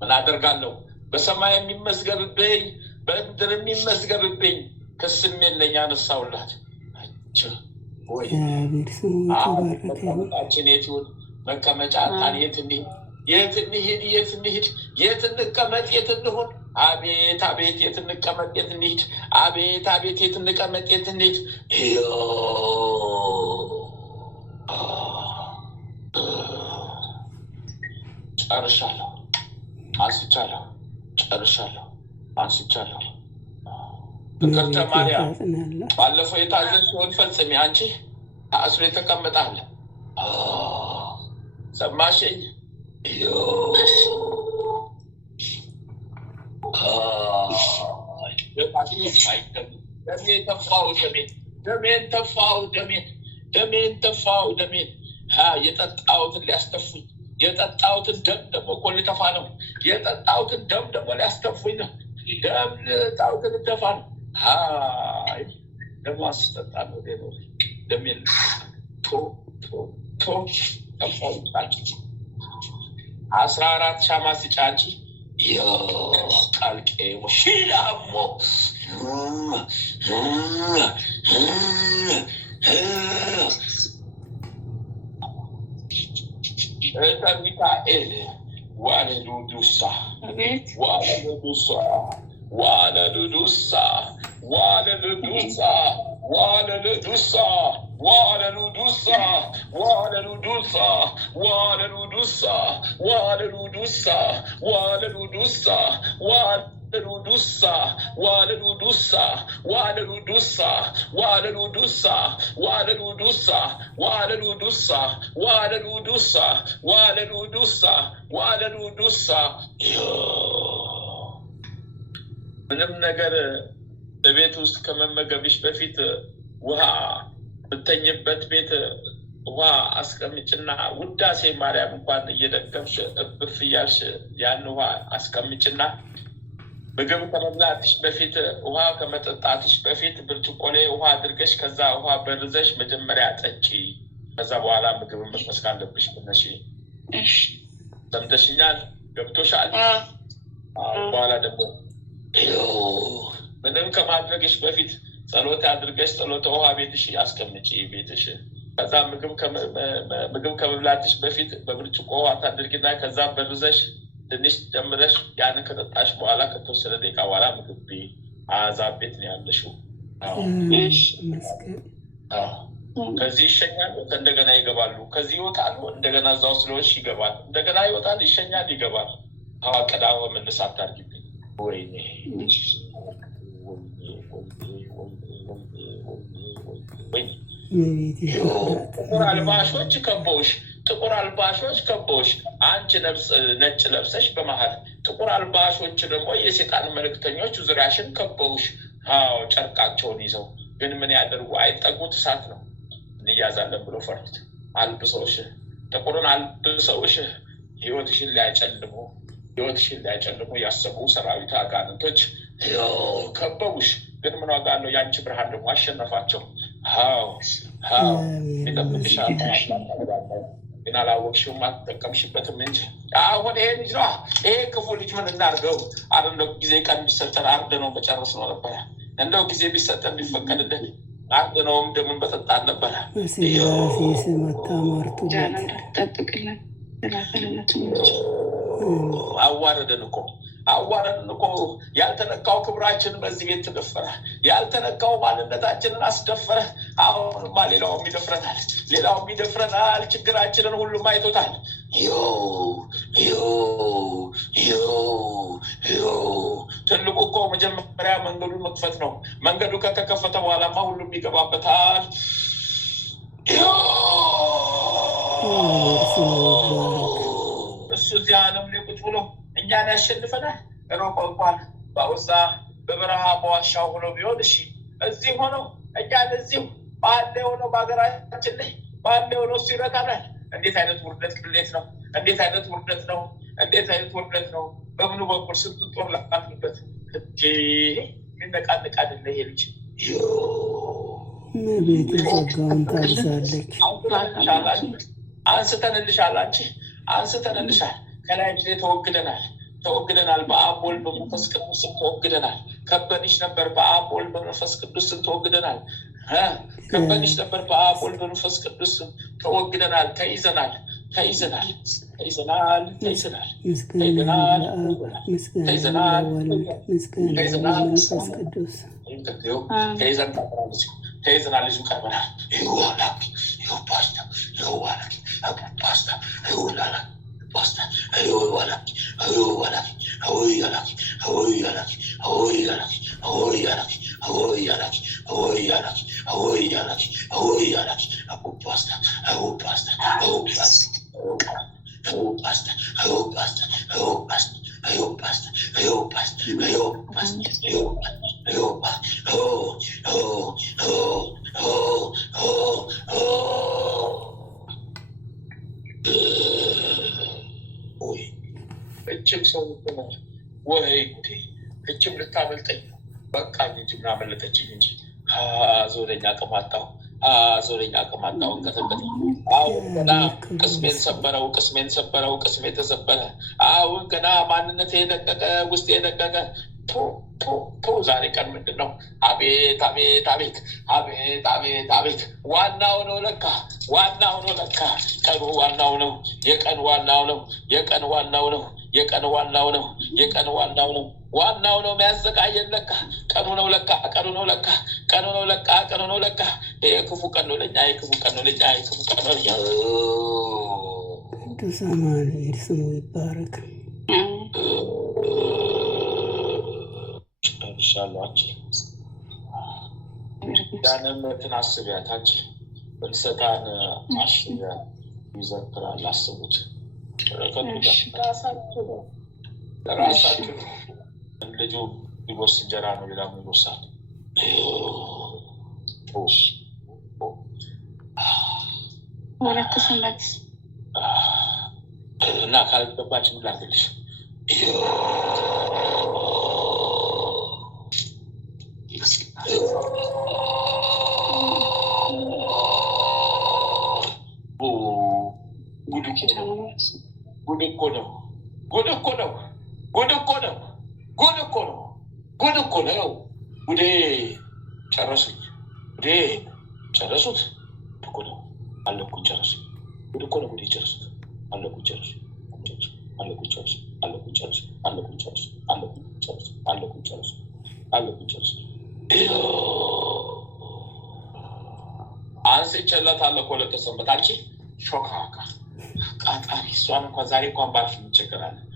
ምን አደርጋለሁ? በሰማይ የሚመዝገብብኝ በምድር የሚመዝገብብኝ ክስም የለኝ፣ አነሳውላት። መቀመጫችን የት ይሁን? መቀመጫ ጣን የት እንሂድ? የት እንሂድ? የት እንሂድ? የት እንቀመጥ? የት እንሁን? አቤት አቤት፣ የት እንቀመጥ? የት እንሂድ? አቤት አቤት፣ የት እንቀመጥ? የት እንሂድ? ጨርሻለሁ፣ አንስቻለሁ፣ ጨርሻለሁ፣ አንስቻለሁ። ፍቅርተ ማርያም ባለፈው የታዘዝሽውን ፈጽሚ። አንቺ አስሮ የተቀመጣለ ሰማሽኝ? ደሜን ተፋው፣ ደሜን ተፋው፣ ደሜን ተፋው፣ ደሜን የጠጣሁትን ሊያስተፉኝ፣ የጠጣሁትን ደም ደግሞ እኮ ሊተፋ ነው። የጠጣሁትን ደም ደግሞ ሊያስተፉኝ ነው። ደም ልጣሁትን ልተፋ ነው። ደግሞ አስጠጣ ነው። ደሜን ተፋው። 14 ሻማ ስጫ አንቺ ቃልቄ ወሺላሞ ሚካኤል ዋለሉዱሳ ዋለሉዱሳ ዋለሉዱሳ ዋለሉዱሳ ዋለሉዱሳ ዋለሉዱሳ ዋለሉዱሳ ዋለሉዱሳ ዋለሉዱሳ ዋለሉዱሳ ዋለሉዱሳ ዋለሉዱሳ ዋለሉዱሳ ዋለሉዱሳ ዋለሉዱሳ ዋለሉዱሳ ዋለሉዱሳ ዋለሉዱሳ ዋለሉዱሳ ምንም ነገር በቤት ውስጥ ከመመገብሽ በፊት ውሃ ብተኝበት ቤት ውሃ አስቀምጭና ውዳሴ ማርያም እንኳን እየደገምሽ እብፍ እያልሽ ያን ውሃ አስቀምጭና ምግብ ከመብላትሽ በፊት ውሃ ከመጠጣትሽ በፊት ብርጭቆ ላይ ውሃ አድርገሽ ከዛ ውሃ በርዘሽ መጀመሪያ ጠጪ። ከዛ በኋላ ምግብን መቅመስ ካለብሽ ትነሺ። ሰምተሽኛል? ገብቶሻል? በኋላ ደግሞ ምንም ከማድረግሽ በፊት ጸሎት አድርገሽ ጸሎተ ውሃ ቤትሽ አስቀምጪ ቤትሽ። ከዛ ምግብ ከመብላትሽ በፊት በብርጭቆ ውሃ ታድርጊና ከዛ በርዘሽ ትንሽ ጨምረሽ ያንን ከጠጣሽ በኋላ ከተወሰነ ደቂቃ በኋላ ምግብ አዛብ ቤት ነው ያለሽው። ከዚህ ይሸኛሉ፣ እንደገና ይገባሉ። ከዚህ ይወጣሉ፣ እንደገና እዛው ስለሆንሽ ይገባል። እንደገና ይወጣል፣ ይሸኛል፣ ይገባል። ቀዳው መልስ አታርጊብኝ። ወይኔ ጥቁር አልባሾች ከቦሽ ጥቁር አልባሾች ከቦሽ አንቺ ነጭ ለብሰሽ በመሃል ጥቁር አልባሾች ደግሞ የሰይጣን መልእክተኞች ዙሪያሽን ከቦሽ ጨርቃቸውን ይዘው ግን ምን ያደርጉ አይጠጉት እሳት ነው እንያዛለን ብሎ ፈሩት አልብሰውሽ ጥቁርን አልብሰውሽ ህይወትሽን ሊያጨልሙ ያሰቡ ሰራዊት አጋንንቶች ከበውሽ ግን ምን ዋጋ አለው ያንቺ ብርሃን ደግሞ አሸነፋቸው ይጠብቅሻል ግን አላወቅሽውም አትጠቀምሽበትም እንጂ አሁን ይሄ ልጅ ነው ይሄ ክፉ ልጅ ምን እናድርገው እንደው ጊዜ ቀን ቢሰጠን አርደነው መጨረስ ነው ነበረ እንደው ጊዜ ቢሰጠን ቢፈቀድልን አርደነውም ደሙን በጠጣን ነበረ አዋረደን እኮ ያልተነካው ክብራችን በዚህ ቤት ተደፈረ ያልተነካው ማንነታችንን አስደፈረ አሁንማ ሌላውም ይደፍረናል ችግራችንን ሁሉም አይቶታል ትልቁ እኮ መጀመሪያ መንገዱን መክፈት ነው መንገዱ ከተከፈተ በኋላማ ሁሉም ይገባበታል እሱ እዚህ ዓለም ላይ ቁጭ ብሎ እኛን ያሸንፈናል ሮቆ እንኳን በውዛ በበረሃ በዋሻው ሆኖ ቢሆን እሺ እዚህ ሆኖ እኛን እዚሁ ባለ ሆኖ በሀገራችን ላይ ባለ ሆኖ እሱ ይረታናል እንዴት አይነት ውርደት ቅሌት ነው እንዴት አይነት ውርደት ነው በምኑ በኩል ስንቱን ጦር ላካፍልበት የሚነቃንቅ አይደለ ይሄ ልጅ ቤት የዘጋውን ታብዛለች አንስተንልሻል ከላይች ላይ ተወግደናል በአብ ወልድ በመንፈስ ቅዱስ ተወግደናል ከበንሽ ነበር በአብ ወልድ በመንፈስ ቅዱስ ተወግደናል ተይዘናል ልጁ ቀርበናል Basta, walaki, እችም ሰው ወይ ጉዴ እችም ልታመልጠኝ ነው በቃ እንጂ ምን አመለጠችኝ እንጂ ዞረኛ ቀማጣው እንቀጠቀጠ አሁን ገና ቅስሜን ሰበረው ቅስሜ ተሰበረ አሁን ገና ማንነቴ የደቀቀ ውስጤ የደቀቀ ዛሬ ቀን ምንድን ነው አቤት ዋናው ነው ለካ ቀኑ ዋናው ነው የቀን ዋናው ነው የሚያሰቃየን ለካ ቀኑ ነው ለካ የክፉ ቀን ነው ለኛ ቅዱስ አማኑኤል ስሙ ይባረክ ሻሏች ያንነትን አስቢያታች ፍልሰታን አስቢያ ይዘክራል አስቡት ራሳችሁ ልጁ ቢጎርስ እንጀራ ነው ሌላ ይጎርሳል እና ካልገባች ምን ላድርግልሽ ጉድ እኮ ነው ጉዴ ጨረሱት እኮ ነው አለኩኝ ጨረሱት ጉድ እኮ ነው ጉዴ ጨረሱት አለኩኝ ጨረሱት አንስቼላታለሁ እኮ ለተሰንበት አንቺ ሾካካ ቃጣሪ እሷን እንኳን ዛሬ እንኳን ባልፍ እንቸገራለን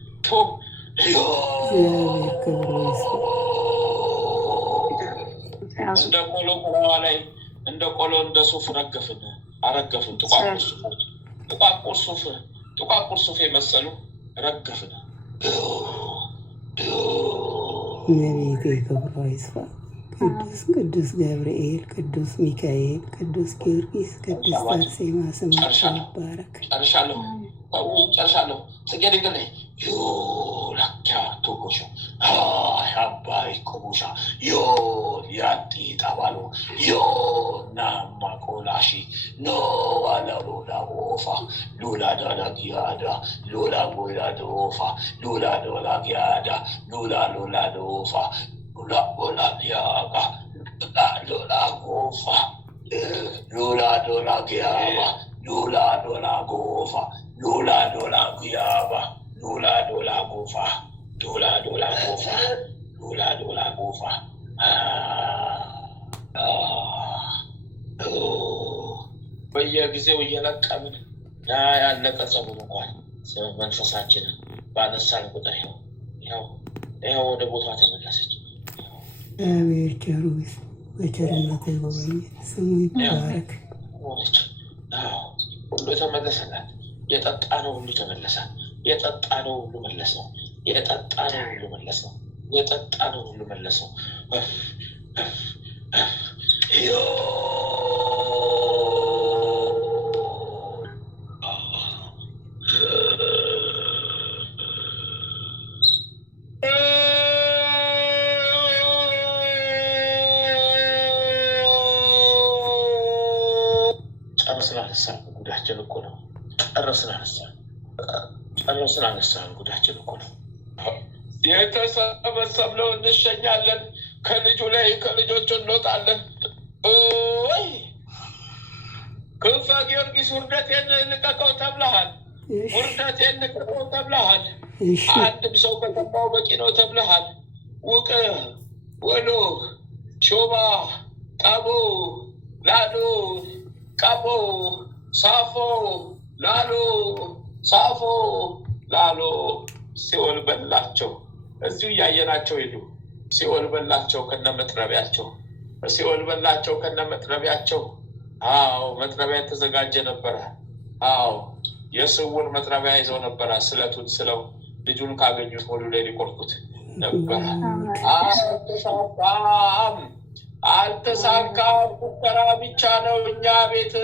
እንደ ቆሎ ከላዋ ላይ እንደ ቆሎ እንደ ሱፍ ረገፍን አረገፍን። ጥቋቁር ሱፍ የመሰሉ ረገፍን። ነቢይቴ ክብሯ ይስፋ። ቅዱስ ገብርኤል፣ ቅዱስ ሚካኤል፣ ቅዱስ ጊዮርጊስ፣ ቅዱስ አርሴማ ስማቸው ይባረክ። ጨርሻለሁ። ጽጌ ድንግል ነኝ። ላኪያ ቶኮሾ አባይ ኮቦሻ ያጢ ጣባሎ ናማ ቆላሺ ኖ ዋላሎላ ኦፋ ሉላ ዳላጊያዳ ሉላ ቦላ ዶፋ ሉላ ዶላጊያዳ ሉላ ሎላ ዶፋ ሉላ ቦላ ዲያጋ ሉላ ጎፋ ሉላ ዶላጊያባ ሉላ ዶላ ጎፋ ሉላ ዶላ ጉያባ ሉላ ዶላ ጎፋ ሉላ ዶላ ጎፋ ሉላ ዶላ ጎፋ በየጊዜው እየለቀምን ያለቀ ጸቡን እንኳን መንፈሳችንን ባነሳን ቁጥር ይኸው ወደ ቦታ ተመለሰች። እግዚአብሔር ቸሩ በቸርነቱ ይጎበኘን፣ ስሙ ይባረክ። ሁሉ ተመለሰላት። የጠጣነው ሁሉ ተመለሰ። የጠጣነው ሁሉ መለስ ነው። የጠጣነው ሁሉ መለስ ነው። የጠጣነው ሁሉ መለስ ነው። ጨረስን አነሳን። ጉዳችን እኮ ነው። ጨረስን አነሳን። ጉዳችን እኮ ነው። የተሰበሰብነው እንሸኛለን። ከልጁ ላይ ከልጆቹ እንወጣለን። ክንፈ ጊዮርጊስ ውርደቴን ልቀቀው ተብለሃል። ውርደቴን ልቀቀው ተብለሃል። አንድም ሰው ከተማው በቂ ነው ተብለሃል። ውቅ ወሎ ሾባ ጣቦ ላሎ ቃቦ ሳፎ ላሎ ሳፎ ላሎ ሲኦል በላቸው። እዚሁ እያየናቸው ሄዱ። ሲኦል በላቸው ከነመጥረቢያቸው። ሲኦል በላቸው ከነመጥረቢያቸው። መጥረቢያ የተዘጋጀ ነበረ። የስውር መጥረቢያ ይዘው ነበረ። ስለቱን ስለው ልጁን ካገኙት ሆዱ ላይ ሊቆርጡት ነበረ። አልተሳካም። ሙከራ ብቻ ነው። እኛ ቤት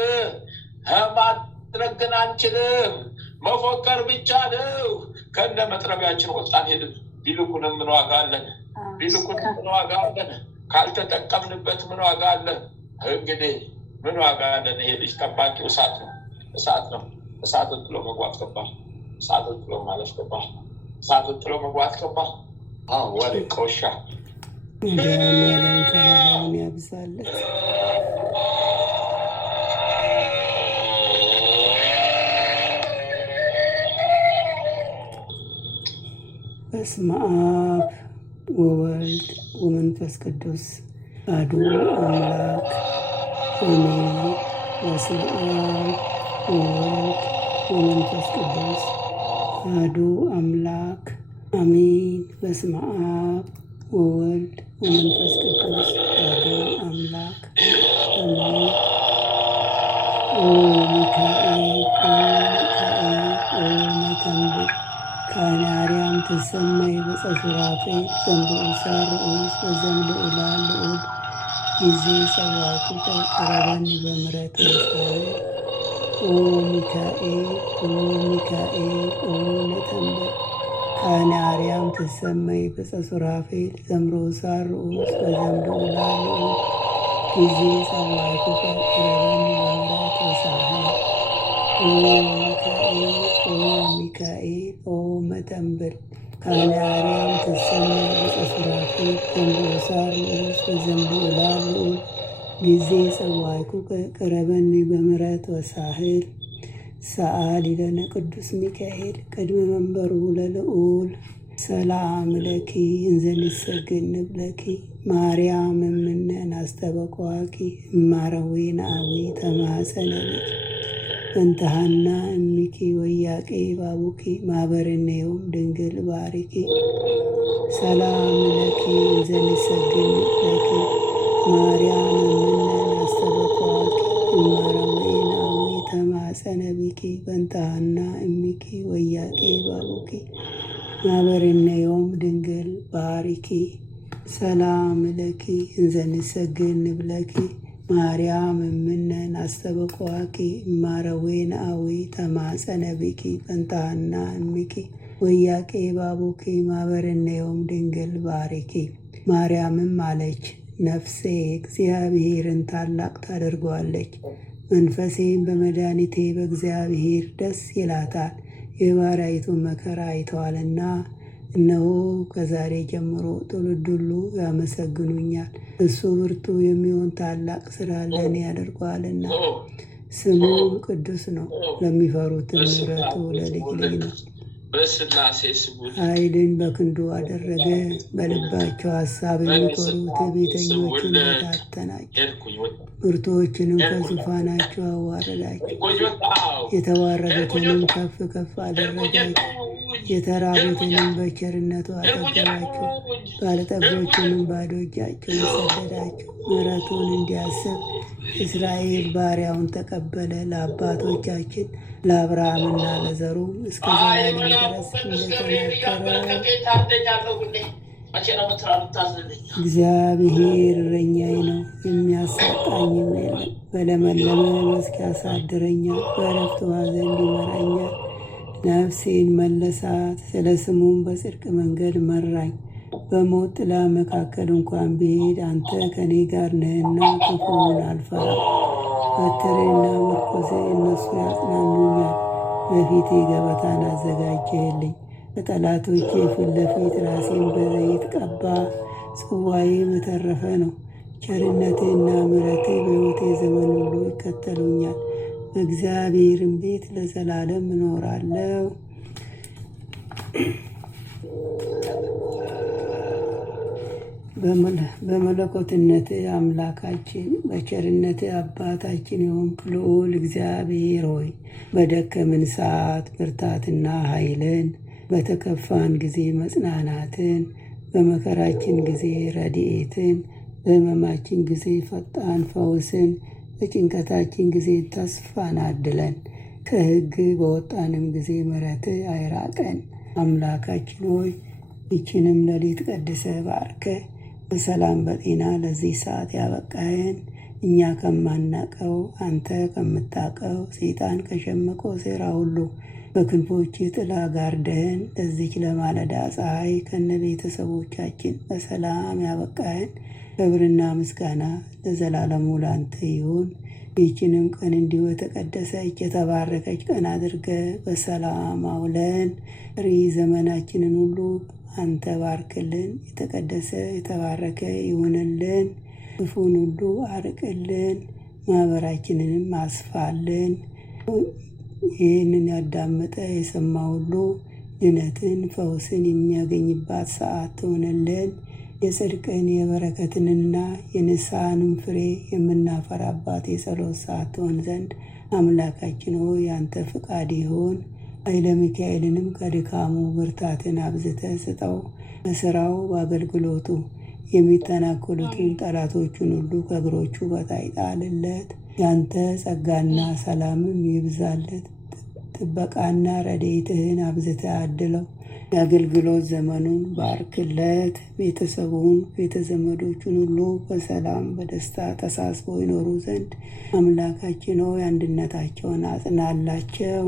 ማድረግ ግን አንችልም። መፎከር ብቻ ነው። ከነ መጥረቢያችን ወጣን ሄድን። ቢልኩንም ምን ዋጋ አለን? ካልተጠቀምንበት ምን ዋጋ አለን? እንግዲህ ምን ዋጋ አለን? ይሄ ልጅ ጠባቂው እሳት ነው። እሳትን ጥሎ መግባት ገባል። እሳትን ጥሎ ማለፍ ገባል። እሳትን ጥሎ መግባት ገባል። ወሬ ቆሻ መድኃኒዓለም ከለላውን ያብዛለት። በስመ አብ ወወልድ ወመንፈስ ቅዱስ አሐዱ አምላክ አሜን። በስመ አብ ወወልድ ወመንፈስ ቅዱስ አሐዱ አምላክ አሜን። በስመ አብ ወወልድ ወመንፈስ ቅዱስ አሐዱ አምላክ አሜን። ኦ ሚካኤል መተንብር ካህነ አርያም ትሰመይ በጸሱራፌል ዘንበኡሳ ርዑስ በዘምልዑላ ልዑል ጊዜ ጸዋቱ ቀረበኒ በምሕረት ወሰዓል። ኦ ሚካኤል ኦ መተንብር ካህነ አርያም ትሰመይ በጸሱራፌል ዘምበኡሳ ርዑስ በዘምልዑላ ልዑል ጊዜ ጸዋቱ ቀረበኒ በምሕረት ወሰዓል። ሚካኤል ኦ መተንብር ካህነ አርያም ትሰመይ በጸሱራፌል ዘምበኡሳ ርዑስ በዘምልዑላ ልዑል ጊዜ ጸዋዕኩ ቅረበኒ በምሕረት ወሳህል። ሰአሊ ለነ ቅዱስ ሚካኤል ቅድመ መንበሩ ለልዑል ሰላም ለኪ እንዘ ንሰግድ ንብለኪ ማርያም እምነ ናስተበቋኪ እማረዌነ አዊ ተማሰነብኪ እንተሃና እሚኪ ወያቄ ባቡኪ ማህበርኔዮም ድንግል ባሪኪ ሰላም ለኪ እንዘ ንሰግድ ንብለኪ ማርያም ተማፀነ ቢኪ በንታሃና እሚኪ ወያቄ ባቡኪ ማበርነዮም ድንግል ባሪኪ ሰላም ለኪ እንዘንሰግድ ንብለኪ ማርያም እምነን አስተበቋቂ እማረዌን አዊ ተማፀነ ቢኪ በንታሃና እሚኪ ወያቄ ባቡኪ ማበርነዮም ድንግል ባሪኪ። ማርያምም አለች ነፍሴ እግዚአብሔርን ታላቅ ታደርገዋለች፣ መንፈሴም በመድኃኒቴ በእግዚአብሔር ደስ ይላታል፣ የባሪያይቱን መከራ አይተዋልና። እነሆ ከዛሬ ጀምሮ ትውልድ ሁሉ ያመሰግኑኛል። እሱ ብርቱ የሚሆን ታላቅ ስራ ለእኔ ያደርገዋልና። ስሙም ቅዱስ ነው፣ ለሚፈሩትም ምሕረቱ ለልጅ ልጅ ነው። ኃይልን በክንዱ አደረገ፣ በልባቸው ሀሳብ የሚኮሩ ትዕቢተኞችን በታተናቸው፣ ብርቱዎችንም ከዙፋናቸው አዋረዳቸው፣ የተዋረዱትንም ከፍ ከፍ አደረጋቸው፣ የተራቡትንም በቸርነቱ አጠገባቸው፣ ባለጠጎችንም ባዶ እጃቸውን ሰደዳቸው። ምሕረቱን እንዲያስብ እስራኤል ባሪያውን ተቀበለ። ለአባቶቻችን ለአብርሃምና ለዘሩ እስከ ዘላለም ድረስ እንደተናገረ እግዚአብሔር እረኛዬ ነው፣ የሚያሳጣኝም የለም። በለመለመ መስክ ያሳድረኛል፣ በዕረፍት ውኃ ዘንድ ይመራኛል። ነፍሴን መለሳት፣ ስለ ስሙም በጽድቅ መንገድ መራኝ። በሞት ጥላ መካከል እንኳን ብሄድ አንተ ከኔ ጋር ነህና ክፉውን አልፈራም። በትሬና ምርኮሴ እነሱ ያጽናኑኛል። በፊቴ ገበታን አዘጋጀህልኝ፣ በጠላቶቼ ፊት ለፊት ራሴን በዘይት ቀባ። ጽዋዬ በተረፈ ነው። ቸርነትህና ምሕረትህ በሕይወቴ ዘመን ሁሉ ይከተሉኛል። በእግዚአብሔርም ቤት ለዘላለም እኖራለሁ። በመለኮትነት አምላካችን በቸርነት አባታችን የሆንክ ልዑል እግዚአብሔር ሆይ በደከምን ሰዓት ብርታትና ኃይልን፣ በተከፋን ጊዜ መጽናናትን፣ በመከራችን ጊዜ ረድኤትን፣ በሕመማችን ጊዜ ፈጣን ፈውስን፣ በጭንቀታችን ጊዜ ተስፋን አድለን። ከሕግ በወጣንም ጊዜ ምሕረትህ አይራቀን። አምላካችን ሆይ ይችንም ሌሊት ቀድሰህ ባርከህ በሰላም በጤና ለዚህ ሰዓት ያበቃህን እኛ ከማናቀው አንተ ከምታቀው ሰይጣን ከሸመቀው ሴራ ሁሉ በክንፎች ጥላ ጋርደህን ለዚች ለማለዳ ፀሐይ ከነ ቤተሰቦቻችን በሰላም ያበቃህን ክብርና ምስጋና ለዘላለሙ ላንተ ይሁን። ይህችንም ቀን እንዲሁ የተቀደሰች የተባረከች ቀን አድርገህ በሰላም አውለን። ቀሪ ዘመናችንን ሁሉ አንተ ባርክልን። የተቀደሰ የተባረከ ይሁንልን። ክፉን ሁሉ አርቅልን፣ ማህበራችንንም አስፋልን። ይህንን ያዳመጠ የሰማ ሁሉ ድነትን ፈውስን የሚያገኝባት ሰዓት ትሆንልን። የጽድቅን የበረከትንና የንስሐንም ፍሬ የምናፈራባት የጸሎት ሰዓት ትሆን ዘንድ አምላካችን ሆይ ያንተ ፍቃድ ይሁን። ኃይለ ሚካኤልንም ከድካሙ ብርታትን አብዝተ ስጠው። በስራው በአገልግሎቱ የሚተናኮሉትን ጠላቶቹን ሁሉ ከእግሮቹ በታይ ጣልለት። ያንተ ጸጋና ሰላምም ይብዛለት። ጥበቃና ረድኤትህን አብዝተ አድለው። የአገልግሎት ዘመኑን ባርክለት። ቤተሰቡን ቤተዘመዶቹን ሁሉ በሰላም በደስታ ተሳስበው ይኖሩ ዘንድ አምላካችን ሆይ አንድነታቸውን አጽናላቸው።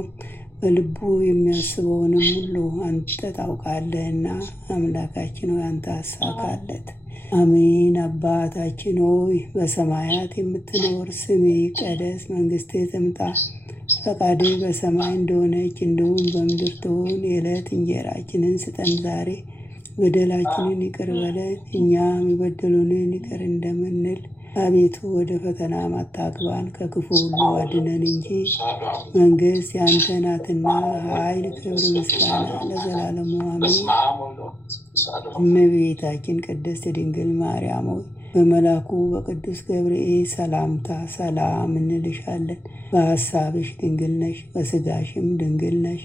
በልቡ የሚያስበውንም ሁሉ አንተ ታውቃለህና አምላካችን ሆይ አንተ አሳካለት። አሜን። አባታችን ሆይ በሰማያት የምትኖር ስምህ ይቀደስ፣ መንግሥትህ ትምጣ፣ ፈቃድህ በሰማይ እንደሆነች እንዲሁም በምድር ትሁን። የዕለት እንጀራችንን ስጠን ዛሬ፣ በደላችንን ይቅር በለን እኛም የበደሉንን ይቅር እንደምንል። አቤቱ ወደ ፈተና አታግባን፣ ከክፉ ሁሉ አድነን እንጂ መንግሥት ያንተ ናትና ኃይል፣ ክብር፣ ምስጋና ለዘላለሙ አሜን። እመቤታችን ቅድስት ድንግል ማርያም ሆይ በመልአኩ በቅዱስ ገብርኤል ሰላምታ ሰላም እንልሻለን። በሐሳብሽ ድንግል ነሽ፣ በሥጋሽም ድንግል ነሽ።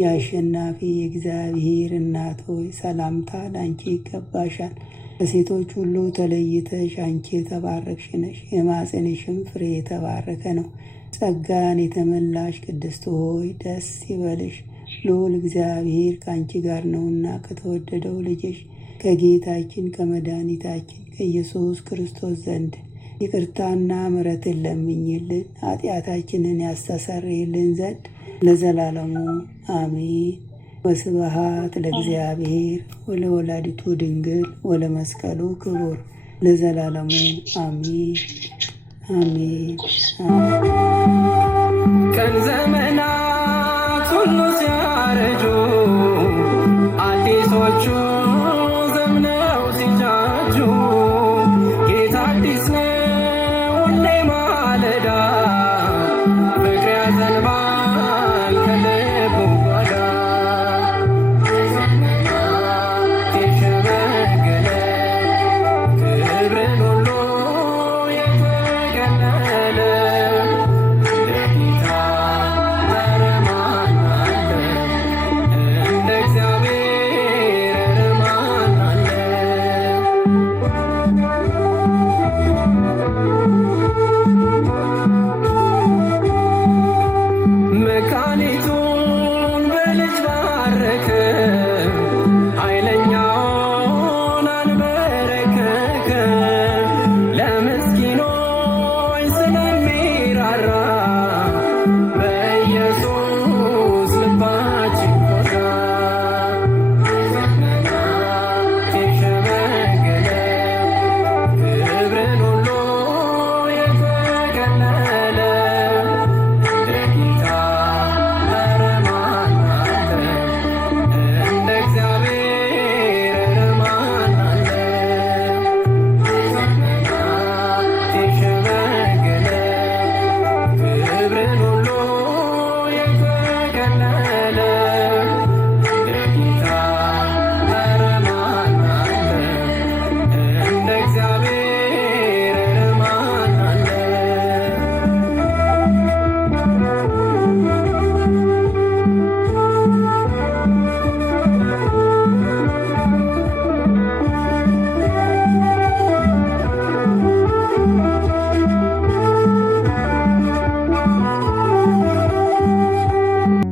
የአሸናፊ የእግዚአብሔር እናት ሆይ ሰላምታ ለአንቺ ይገባሻል። ከሴቶች ሁሉ ተለይተሽ አንቺ የተባረክሽ ነሽ፣ የማኅፀንሽም ፍሬ የተባረከ ነው። ጸጋን የተመላሽ ቅድስት ሆይ ደስ ይበልሽ፣ ልዑል እግዚአብሔር ከአንቺ ጋር ነውና ከተወደደው ልጅሽ ከጌታችን ከመድኃኒታችን ከኢየሱስ ክርስቶስ ዘንድ ይቅርታና ምሕረትን ለምኝልን ኃጢአታችንን ያስተሰርይልን ዘንድ ለዘላለሙ አሜን። ወስብሐት ለእግዚአብሔር ወለወላዲቱ ድንግል ወለመስቀሉ ክቡር ለዘላለሙ አሜን አሜን። ቀን ዘመናት ሁሉ ሲያረጁ